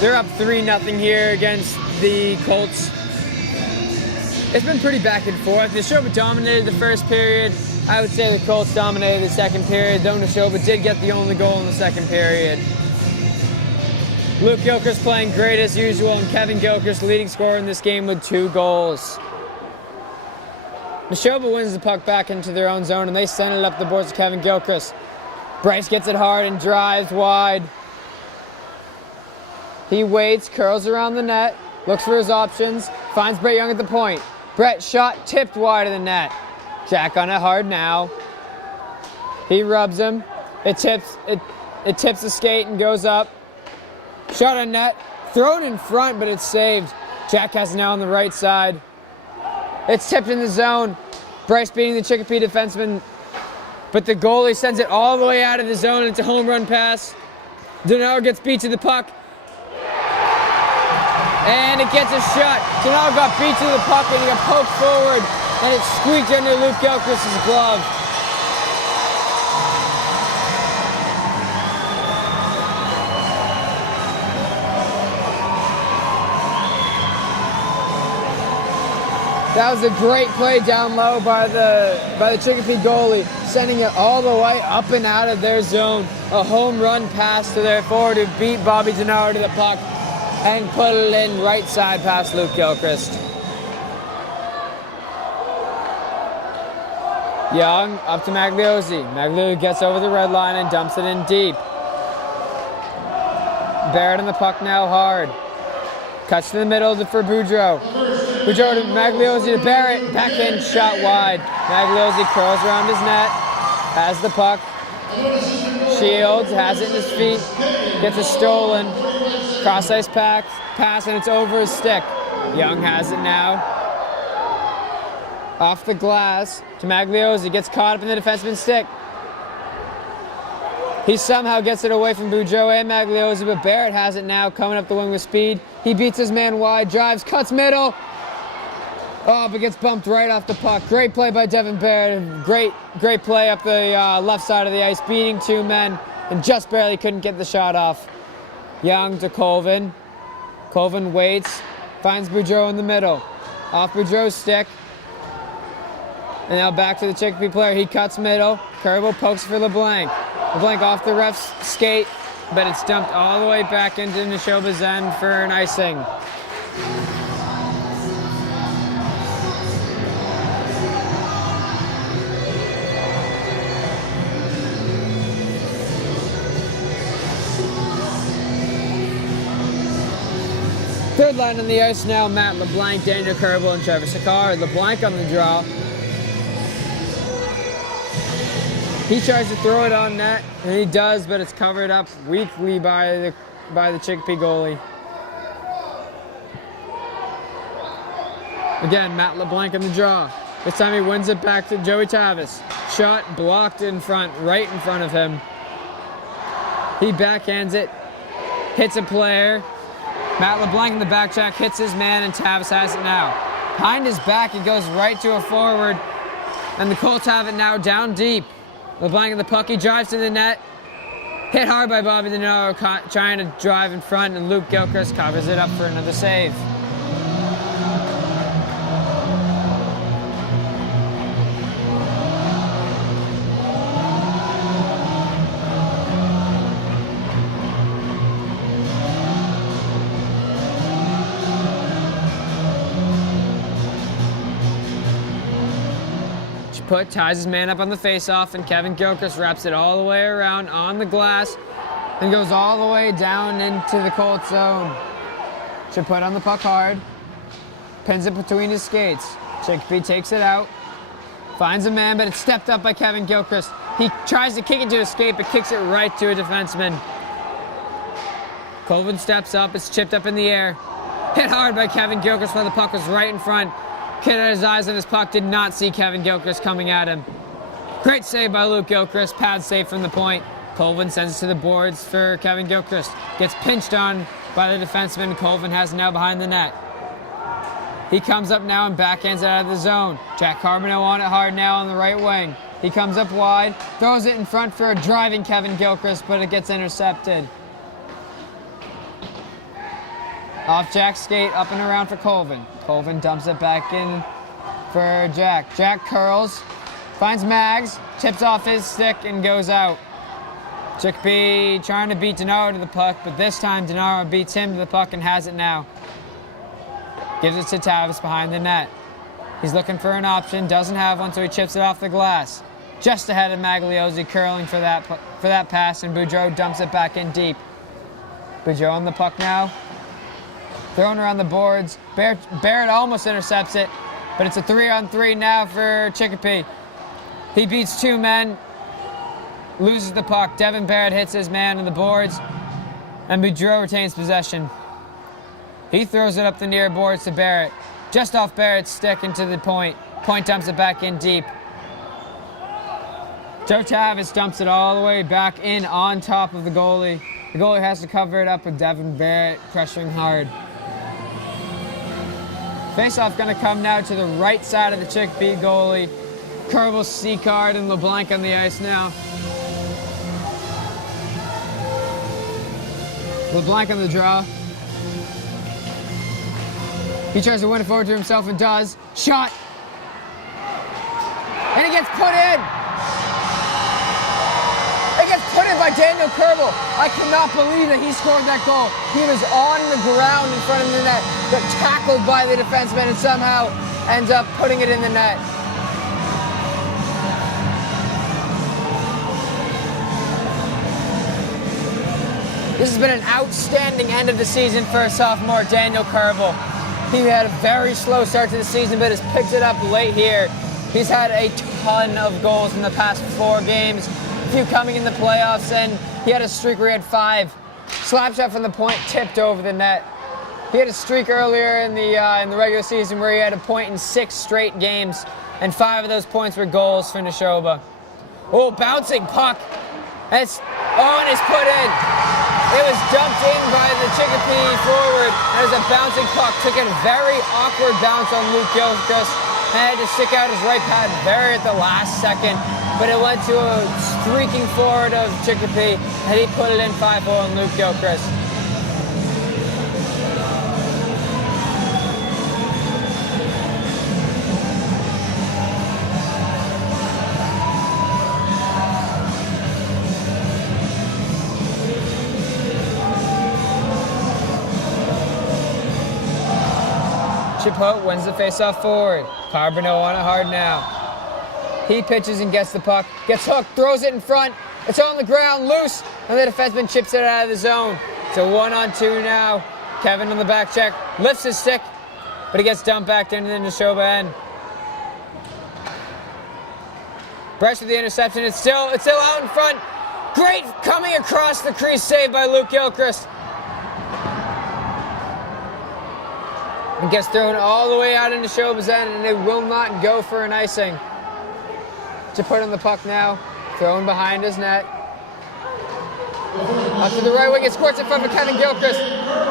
They're up 3-0 here against the Colts. It's been pretty back and forth. Nashoba dominated the first period. I would say the Colts dominated the second period, though Nashoba did get the only goal in the second period. Luke Gilchrist playing great as usual, and Kevin Gilchrist leading scorer in this game with 2 goals. Nashoba wins the puck back into their own zone, and they send it up the boards to Kevin Gilchrist. Bryce gets it hard and drives wide. He waits, curls around the net, looks for his options, finds Brett Young at the point. Brett shot tipped wide of the net. Jack on it hard now. He rubs him. It tips the skate and goes up. Shot on net, thrown in front, but it's saved. Jack has it now on the right side. It's tipped in the zone. Bryce beating the Chicopee defenseman, but the goalie sends it all the way out of the zone. It's a home run pass. Denaro gets beat to the puck. And it gets a shot. Denaro got beat to the puck and he got poked forward, and it squeaked under Luke Gilchrist's glove. That was a great play down low by the Chicopee goalie, sending it all the way up and out of their zone. A home run pass to their forward who beat Bobby Denaro to the puck and put it in right side past Luke Gilchrist. Young up to Magliozzi. Magliozzi gets over the red line and dumps it in deep. Barrett on the puck now hard. Cuts to the middle for Boudreau. Bujo to Magliozzi to Barrett. Backhand shot wide. Magliozzi curls around his net. Has the puck. Shields has it in his feet. Gets it stolen. Cross ice pass, and it's over his stick. Young has it now. Off the glass to Magliozzi. Gets caught up in the defenseman's stick. He somehow gets it away from Bujo and Magliozzi, but Barrett has it now, coming up the wing with speed. He beats his man wide, drives, cuts middle. Oh, but gets bumped right off the puck. Great play by Devin Barrett. Great play up the left side of the ice, beating two men, and just barely couldn't get the shot off. Young to Colvin. Colvin waits, finds Bujo in the middle. Off Bujo's stick. And now back to the Chicopee player. He cuts middle. Kerbal pokes for LeBlanc. LeBlanc off the ref's skate, but it's dumped all the way back into Nashoba's end for an icing. Third line on the ice now, Matt LeBlanc, Daniel Kerbal, and Trevor Sakar. LeBlanc on the draw. He tries to throw it on net, and he does, but it's covered up weakly by the Chicopee goalie. Again, Matt LeBlanc on the draw. This time he wins it back to Joey Tavis. Shot blocked in front, right in front of him. He backhands it, hits a player. Matt LeBlanc in the back check hits his man, and Tavis has it now. Behind his back, it goes right to a forward, and the Colts have it now down deep. LeBlanc in the puck, he drives to the net. Hit hard by Bobby DeNaro, trying to drive in front, and Luke Gilchrist covers it up for another save. Ties his man up on the faceoff, and Kevin Gilchrist wraps it all the way around on the glass and goes all the way down into the Colts zone. Chiput on the puck hard, pins it between his skates. Chicopee takes it out, finds a man, but it's stepped up by Kevin Gilchrist. He tries to kick it to his skate, but kicks it right to a defenseman. Colvin steps up, it's chipped up in the air. Hit hard by Kevin Gilchrist while the puck was right in front. Kid had his eyes on his puck, did not see Kevin Gilchrist coming at him. Great save by Luke Gilchrist, pad save from the point. Colvin sends it to the boards for Kevin Gilchrist. Gets pinched on by the defenseman. Colvin has it now behind the net. He comes up now and backhands it out of the zone. Jack Carbonell on it hard now on the right wing. He comes up wide, throws it in front for a driving Kevin Gilchrist, but it gets intercepted. Off Jack's skate, up and around for Colvin. Colvin dumps it back in for Jack. Jack curls, finds Mags, tips off his stick, and goes out. Chicopee trying to beat DeNaro to the puck, but this time DeNaro beats him to the puck and has it now. Gives it to Tavis behind the net. He's looking for an option, doesn't have one, so he chips it off the glass. Just ahead of Magliozzi, curling for that pass, and Bujo dumps it back in deep. Bujo on the puck now. Thrown around the boards. Barrett almost intercepts it, but it's a 3-on-3 now for Chicopee. He beats two men, loses the puck. Devin Barrett hits his man on the boards, and Boudreau retains possession. He throws it up the near boards to Barrett. Just off Barrett's stick into the point. Point dumps it back in deep. Joe Tavis dumps it all the way back in on top of the goalie. The goalie has to cover it up with Devin Barrett pressuring hard. Face-off going to come now to the right side of the Chicopee goalie. Kerbal, Seacard, and LeBlanc on the ice now. LeBlanc on the draw. He tries to win it forward to himself and does. Shot. And it gets put in. It gets put in by Daniel Kerbal. I cannot believe that he scored that goal. He was on the ground in front of the net, got tackled by the defenseman, and somehow ends up putting it in the net. This has been an outstanding end of the season for sophomore Daniel Kerbal. He had a very slow start to the season, but has picked it up late here. He's had a ton of goals in the past 4 games, a few coming in the playoffs, and he had a streak where he had 5. Slap shot from the point, tipped over the net. He had a streak earlier in the regular season where he had a point in 6 straight games, and 5 of those points were goals for Nashoba. Oh, bouncing puck. And it's put in. It was dumped in by the Chicopee forward. It was a bouncing puck. Took a very awkward bounce on Luke Gilchrist. Had to stick out his right pad very at the last second. But it went to a streaking forward of Chicopee, and he put it in 5-4 on Luke Gilchrist. Chipot wins the faceoff forward. Carbonneau on it hard now. He pitches and gets the puck. Gets hooked, throws it in front. It's on the ground, loose, and the defenseman chips it out of the zone. It's a 1-on-2 now. Kevin on the back check, lifts his stick, but he gets dumped back into the Nashoba end. Bresh with the interception. It's still out in front. Great coming across the crease, saved by Luke Gilchrist. It gets thrown all the way out into Nashoba's end, and it will not go for an icing. To put on the puck now, thrown behind his net. Up to the right wing, it squirts in front of Kevin Gilchrist.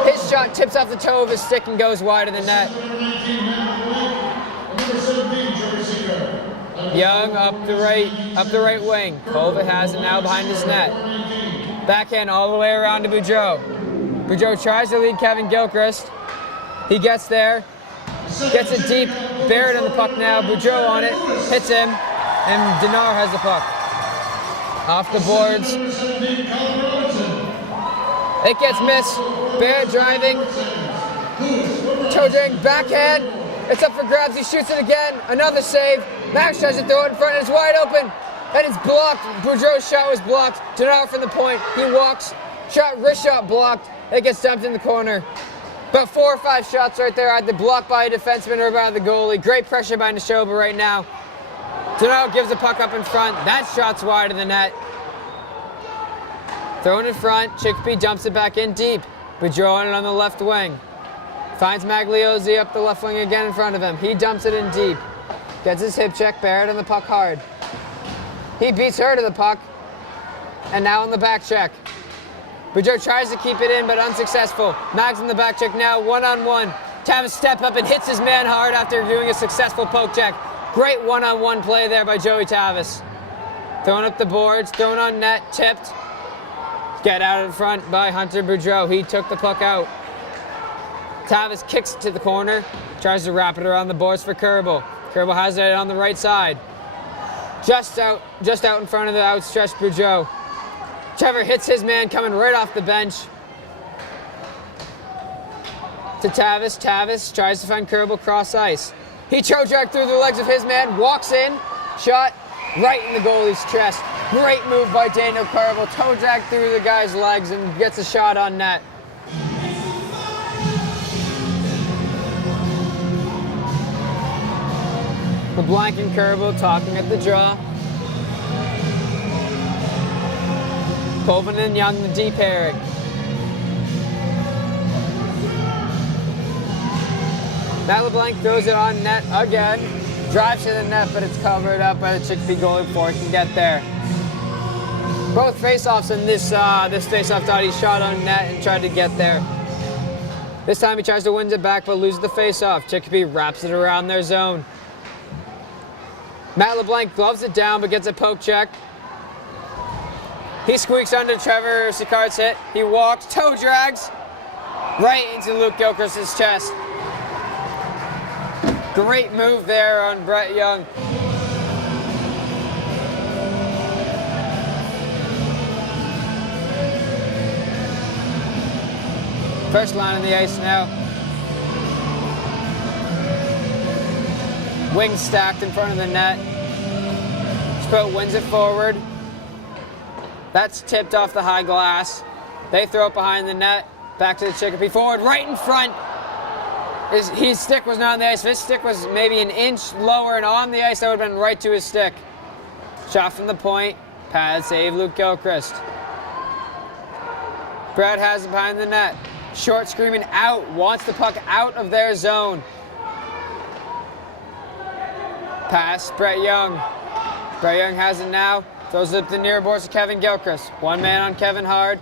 His shot tips off the toe of his stick and goes wide of the net. Young up the right wing. Colvin has it now behind his net. Backhand all the way around to Boudreau. Boudreau tries to lead Kevin Gilchrist. He gets there, gets it deep, buried on the puck now. Boudreau on it, hits him, and Dinar has the puck. Off the boards. It gets missed. Barrett driving. Toe drag, backhand. It's up for grabs. He shoots it again. Another save. Max tries to throw it in front. It's wide open. And it's blocked. Boudreau's shot was blocked. Dinar from the point. He walks. Wrist shot blocked. It gets dumped in the corner. About 4 or 5 shots right there, either blocked by a defenseman or by the goalie. Great pressure by Nashoba right now. Dinar gives the puck up in front. That shot's wide of the net. Thrown in front. Chicopee dumps it back in deep. Boudreau on it on the left wing. Finds Magliozzi up the left wing again in front of him. He dumps it in deep. Gets his hip check. Barrett on the puck hard. He beats her to the puck. And now on the back check. Boudreau tries to keep it in, but unsuccessful. Mags in the back check now, 1-on-1. Tavis steps up and hits his man hard after doing a successful poke check. Great 1-on-1 play there by Joey Tavis. Throwing up the boards, thrown on net, tipped. Get out in front by Hunter Boudreau. He took the puck out. Tavis kicks it to the corner, tries to wrap it around the boards for Kerbal. Kerbal has it on the right side. Just out in front of the outstretched Boudreau. Trevor hits his man coming right off the bench. To Tavis. Tavis tries to find Kerbal cross ice. He toe dragged through the legs of his man, walks in, shot right in the goalie's chest. Great move by Daniel Kerbal. Toe dragged through the guy's legs and gets a shot on net. LeBlanc and Kerbal talking at the draw. Colvin and Young, the deep pairing. Matt LeBlanc throws it on net again. Drives to the net, but it's covered up by the Chicopee goalie before he can get there. Both faceoffs in this faceoff thought he shot on net and tried to get there. This time he tries to win it back, but loses the faceoff. Chicopee wraps it around their zone. Matt LeBlanc gloves it down, but gets a poke check. He squeaks under Trevor Sicard's hit. He walks, toe drags, right into Luke Gilchrist's chest. Great move there on Brett Young. First line on the ice now. Wings stacked in front of the net. Sprout wins it forward. That's tipped off the high glass. They throw it behind the net. Back to the Chicopee forward, right in front. His stick was not on the ice. If his stick was maybe an inch lower and on the ice, that would have been right to his stick. Shot from the point. Pad save, Luke Gilchrist. Brett has it behind the net. Short screaming out. Wants the puck out of their zone. Pass, Brett Young. Brett Young has it now. Throws it up the near boards to Kevin Gilchrist. One man on Kevin Hard.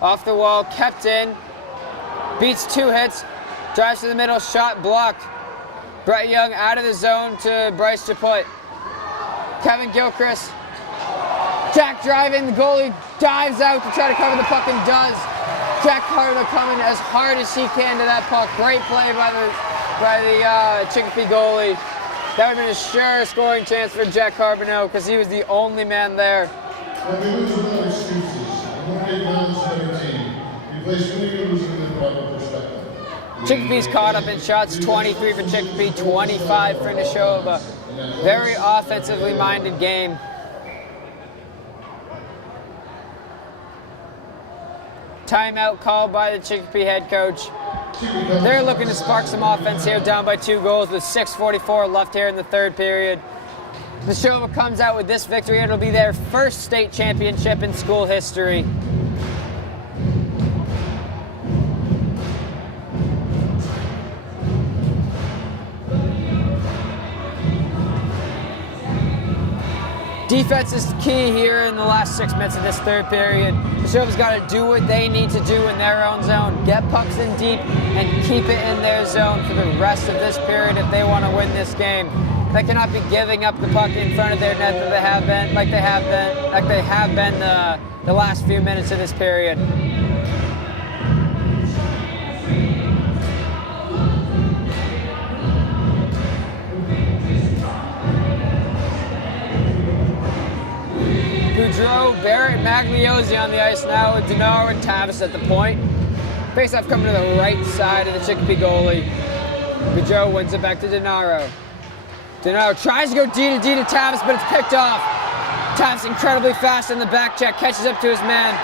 Off the wall, kept in. Beats 2 hits. Drives to the middle, shot blocked. Brett Young out of the zone to Bryce Chapoy. Kevin Gilchrist. Jack driving, the goalie dives out to try to cover the puck and does. Jack Harlow coming as hard as he can to that puck. Great play by the Chicopee goalie. That would have been a sure scoring chance for Jack Carbonneau because he was the only man there. When we lose without excuses, and when we balance better team, we place winning and losing in the proper perspective. Chicopee's caught up in shots, 23 for Chicopee, 25 for Nashoba. Very offensively minded game. Timeout called by the Chicopee head coach. They're looking to spark some offense here, down by 2 goals with 6:44 left here in the third period. Nashoba comes out with this victory. It'll be their first state championship in school history. Defense is key here in the last 6 minutes of this third period. Nashoba's got to do what they need to do in their own zone. Get pucks in deep and keep it in their zone for the rest of this period if they want to win this game. They cannot be giving up the puck in front of their net that they have been the last few minutes of this period. Boudreau, Barrett, Magliozzi on the ice now with Denaro and Tavis at the point. Faceoff coming to the right side of the Chicopee goalie. Boudreau wins it back to Denaro. Denaro tries to go D to Tavis, but it's picked off. Tavis incredibly fast in the back check, catches up to his man.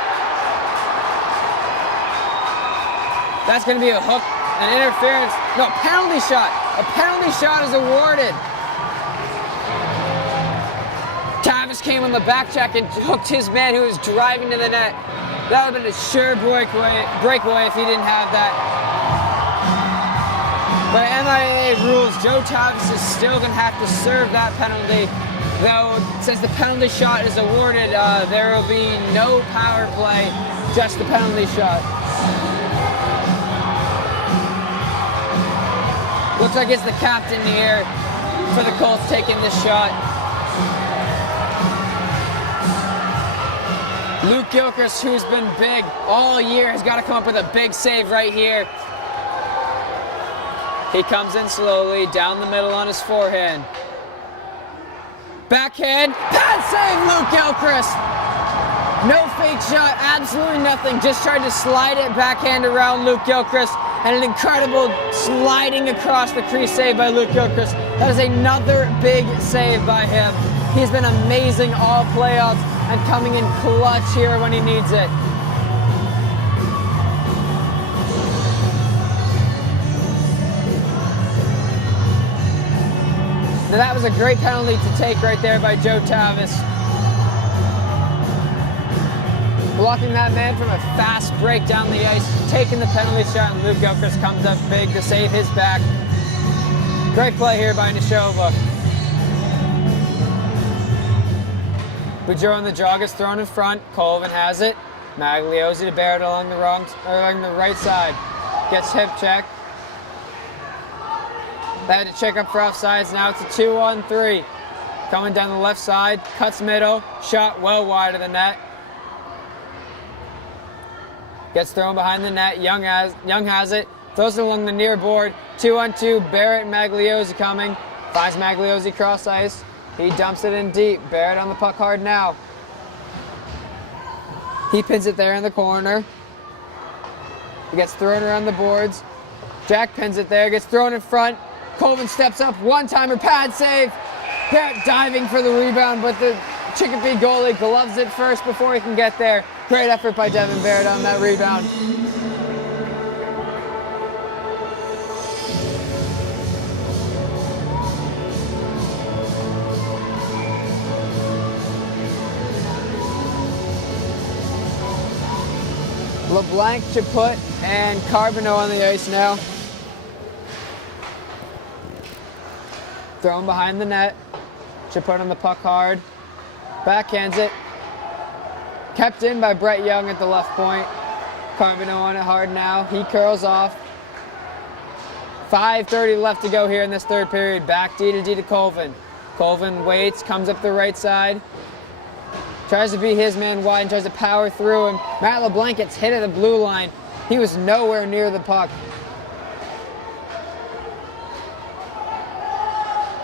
That's going to be a hook, an interference. No, penalty shot. A penalty shot is awarded. Tavis came on the back check and hooked his man who was driving to the net. That would have been a sure breakaway if he didn't have that. By MIAA rules, Joe Tavis is still going to have to serve that penalty. Though, since the penalty shot is awarded, there will be no power play, just the penalty shot. Looks like it's the captain here for the Colts taking this shot. Luke Gilchrist, who's been big all year, has got to come up with a big save right here. He comes in slowly, down the middle on his forehand. Backhand, pad save, Luke Gilchrist! No fake shot, absolutely nothing. Just tried to slide it backhand around Luke Gilchrist, and an incredible sliding across the crease save by Luke Gilchrist. That is another big save by him. He's been amazing all playoffs and coming in clutch here when he needs it. Now that was a great penalty to take right there by Joe Tavis. Blocking that man from a fast break down the ice, taking the penalty shot, and Luke Gilchrist comes up big to save his back. Great play here by Nashoba. Boudreau on the jog is thrown in front. Colvin has it. Magliozzi to Barrett along the right side. Gets hip check. They had to check up for offsides. Now it's a 2-on-3. Coming down the left side. Cuts middle. Shot well wide of the net. Gets thrown behind the net. Young has it. Throws it along the near board. 2-on-2. Barrett and Magliozzi coming. Finds Magliozzi cross ice. He dumps it in deep. Barrett on the puck hard now. He pins it there in the corner. He gets thrown around the boards. Jack pins it there. Gets thrown in front. Colvin steps up. One-timer pad save. Barrett diving for the rebound, but the Chicopee goalie gloves it first before he can get there. Great effort by Devin Barrett on that rebound. LeBlanc, Chaput, and Carbonneau on the ice now. Thrown behind the net. Chaput on the puck hard. Backhands it. Kept in by Brett Young at the left point. Carbonneau on it hard now. He curls off. 5:30 left to go here in this third period. Back D to Colvin. Colvin waits, comes up the right side. Tries to beat his man wide and tries to power through him. Matt LeBlanc gets hit at the blue line. He was nowhere near the puck.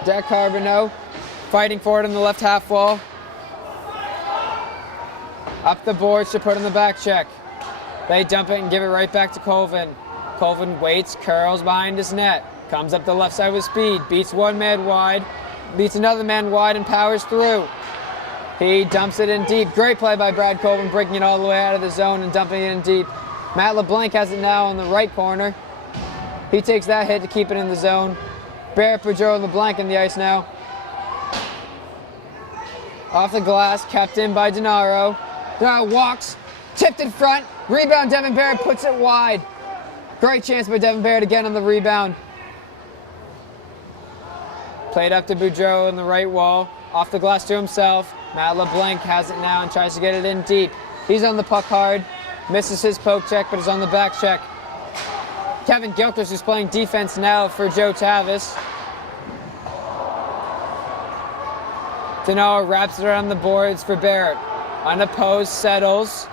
Jack Carbonneau fighting for it on the left half wall. Up the boards to put on the back check. They dump it and give it right back to Colvin. Colvin waits, curls behind his net. Comes up the left side with speed. Beats one man wide. Beats another man wide and powers through. He dumps it in deep. Great play by Brad Colvin, breaking it all the way out of the zone and dumping it in deep. Matt LeBlanc has it now in the right corner. He takes that hit to keep it in the zone. Barrett, Boudreau, and LeBlanc in the ice now. Off the glass, kept in by Denaro. Denaro walks, tipped in front. Rebound, Devin Barrett puts it wide. Great chance by Devin Barrett again on the rebound. Played up to Boudreau in the right wall. Off the glass to himself. Matt LeBlanc has it now and tries to get it in deep. He's on the puck hard. Misses his poke check, but is on the back check. Kevin Gilchrist, who's playing defense now for Joe Tavis. Denaro wraps it around the boards for Barrett. Unopposed, settles.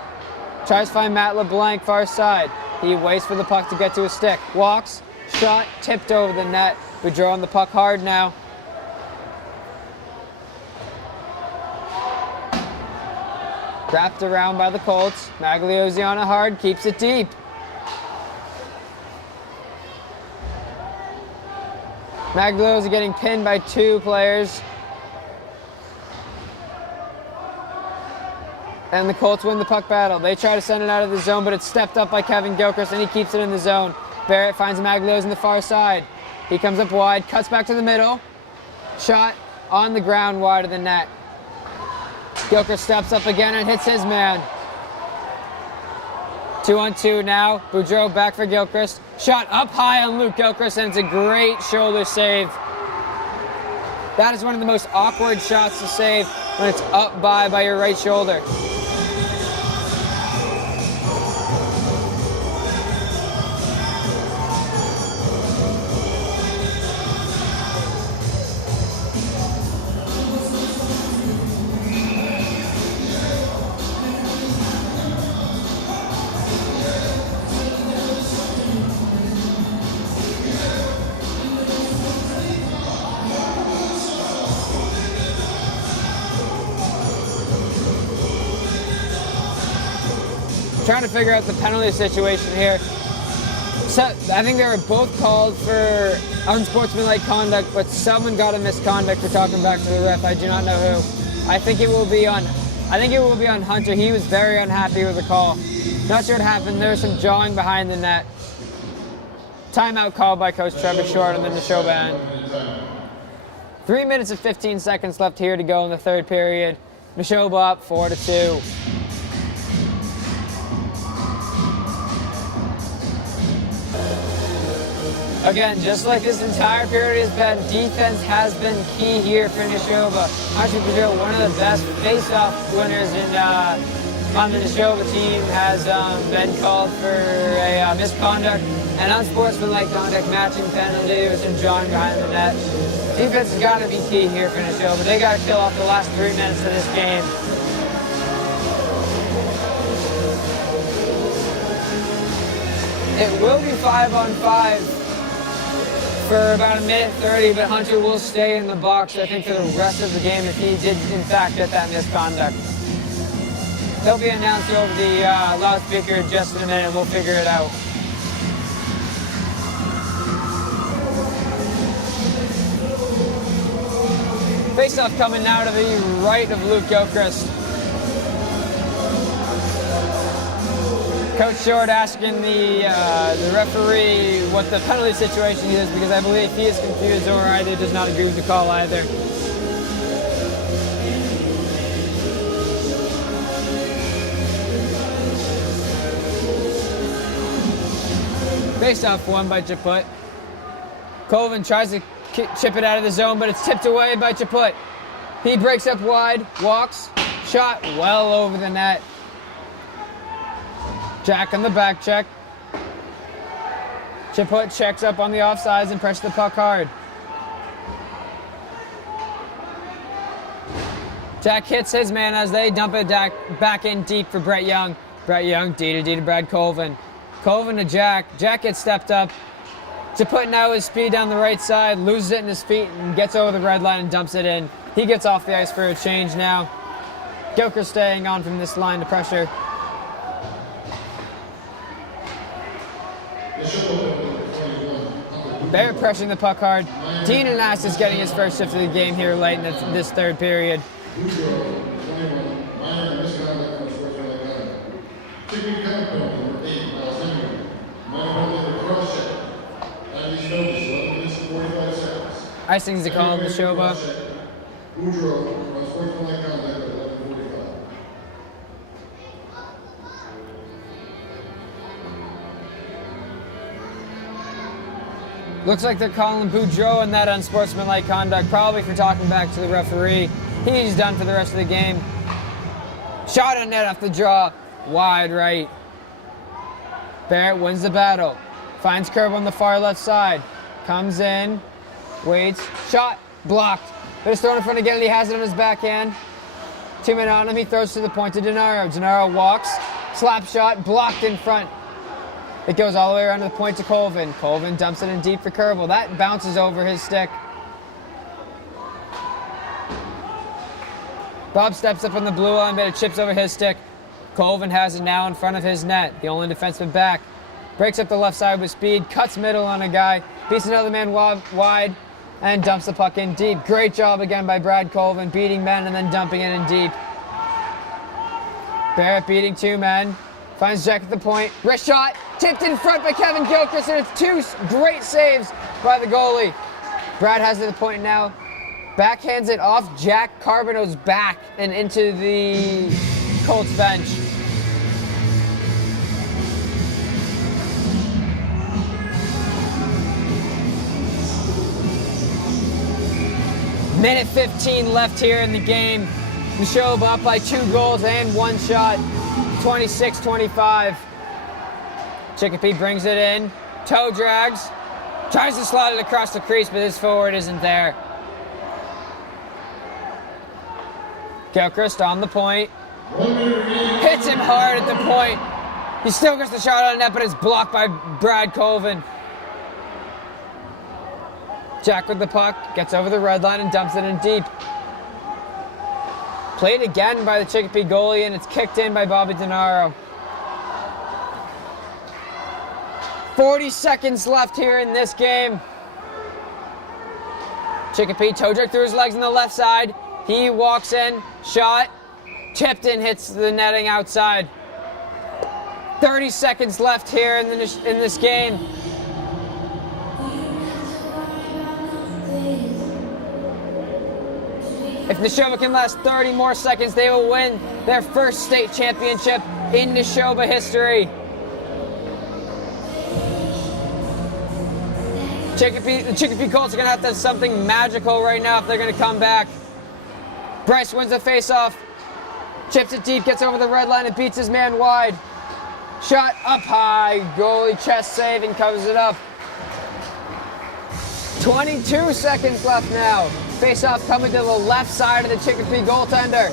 Tries to find Matt LeBlanc far side. He waits for the puck to get to his stick. Walks, shot, tipped over the net. Boudreau on the puck hard now. Wrapped around by the Colts. Magliozzi on it hard, keeps it deep. Magliozzi getting pinned by two players. And the Colts win the puck battle. They try to send it out of the zone, but it's stepped up by Kevin Gilchrist, and he keeps it in the zone. Barrett finds Magliozzi on the far side. He comes up wide, cuts back to the middle. Shot on the ground wide of the net. Gilchrist steps up again and hits his man. 2-on-2 now. Boudreau back for Gilchrist. Shot up high on Luke Gilchrist, and it's a great shoulder save. That is one of the most awkward shots to save when it's up by your right shoulder. Trying to figure out the penalty situation here. So, I think they were both called for unsportsmanlike conduct, but someone got a misconduct for talking back to the ref. I do not know who. I think it will be on Hunter. He was very unhappy with the call. Not sure what happened. There was some jawing behind the net. Timeout called by Coach Trevor Short on the Nashoba end. 3 minutes and 15 seconds left here to go in the third period. Nashoba up 4-2. Again, just like this entire period has been, defense has been key here for Nashoba. Hunter Boudreau, one of the best face-off winners on the Nashoba team, has been called for a misconduct and unsportsmanlike conduct, matching penalty. There was some jawing behind the net. Defense has got to be key here for Nashoba. They got to kill off the last 3 minutes of this game. It will be 5-on-5. For about 1:30, but Hunter will stay in the box, I think, for the rest of the game if he did, in fact, get that misconduct. He'll be announced over the loudspeaker in just a minute. We'll figure it out. Face-off coming now to the right of Luke Gilchrist. Coach Short asking the referee what the penalty situation is, because I believe he is confused or either does not agree with the call either. Face off won by Chaput. Colvin tries to chip it out of the zone, but it's tipped away by Chaput. He breaks up wide, walks, shot well over the net. Jack on the back check. Chaput checks up on the offsides and presses the puck hard. Jack hits his man as they dump it back in deep for Brett Young. Brett Young, D to Brad Colvin. Colvin to Jack. Jack gets stepped up. Chaput now his speed down the right side, loses it in his feet and gets over the red line and dumps it in. He gets off the ice for a change now. Gilchrist staying on from this line to pressure. Barrett pressuring the puck hard. Dean Anastas is getting his first shift of the game here late in this third period. Icing's a call on Nashoba. Looks like they're calling Boudreau and that unsportsmanlike conduct, probably for talking back to the referee. He's done for the rest of the game. Shot on net off the draw. Wide right. Barrett wins the battle. Finds Curb on the far left side. Comes in. Waits. Shot. Blocked. But it's thrown in front again and he has it on his backhand. 2 men on him. He throws to the point to Denaro. Denaro walks. Slap shot. Blocked in front. It goes all the way around to the point to Colvin. Colvin dumps it in deep for Kerbal. That bounces over his stick. Bob steps up on the blue line, but it chips over his stick. Colvin has it now in front of his net. The only defenseman back. Breaks up the left side with speed. Cuts middle on a guy. Beats another man wide. And dumps the puck in deep. Great job again by Brad Colvin. Beating men and then dumping it in deep. Barrett beating 2 men. Finds Jack at the point. Wrist shot. Tipped in front by Kevin Gilchrist. And it's 2 great saves by the goalie. Brad has it at the point now. Backhands it off Jack Carbonneau's back and into the Colts bench. Minute 15 left here in the game. Nashoba up by 2 goals and 1 shot. 26-25. Chicopee brings it in. Toe drags. Tries to slide it across the crease, but his forward isn't there. Gilchrist on the point. Hits him hard at the point. He still gets the shot on net, but it's blocked by Brad Colvin. Jack with the puck, gets over the red line and dumps it in deep. Played again by the Chicopee goalie, and it's kicked in by Bobby Denaro. 40 seconds left here in this game. Chicopee toe drag through his legs on the left side. He walks in, shot, tipped and hits the netting outside. 30 seconds left here in this game. If Nashoba can last 30 more seconds, they will win their first state championship in Nashoba history. The Chicopee Colts are going to have to have something magical right now if they're going to come back. Bryce wins the faceoff. Chips it deep, gets over the red line and beats his man wide. Shot up high. Goalie chest save and covers it up. 22 seconds left now. Faceoff coming to the left side of the Chicopee goaltender.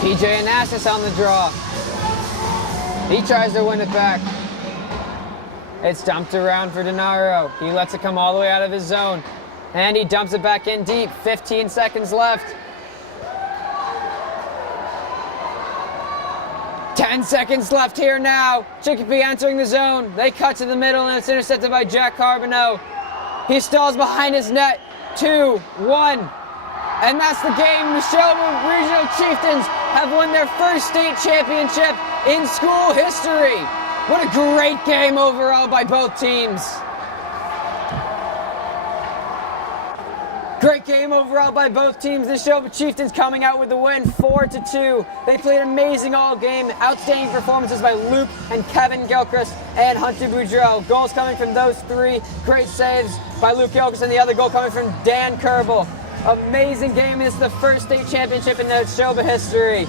PJ Anastas on the draw. He tries to win it back. It's dumped around for Denaro. He lets it come all the way out of his zone. And he dumps it back in deep. 15 seconds left. 10 seconds left here now. Chicopee entering the zone. They cut to the middle and it's intercepted by Jack Carbonneau. He stalls behind his net. 2-1. And that's the game. Nashoba Regional Chieftains have won their first state championship in school history. What a great game overall by both teams. Great game overall by both teams. The Nashoba Chieftains coming out with the win 4-2. They played amazing all game. Outstanding performances by Luke and Kevin Gilchrist and Hunter Boudreau. Goals coming from those three. Great saves by Luke Gilchrist and the other goal coming from Dan Kerbel. Amazing game. This is the first state championship in Nashoba history.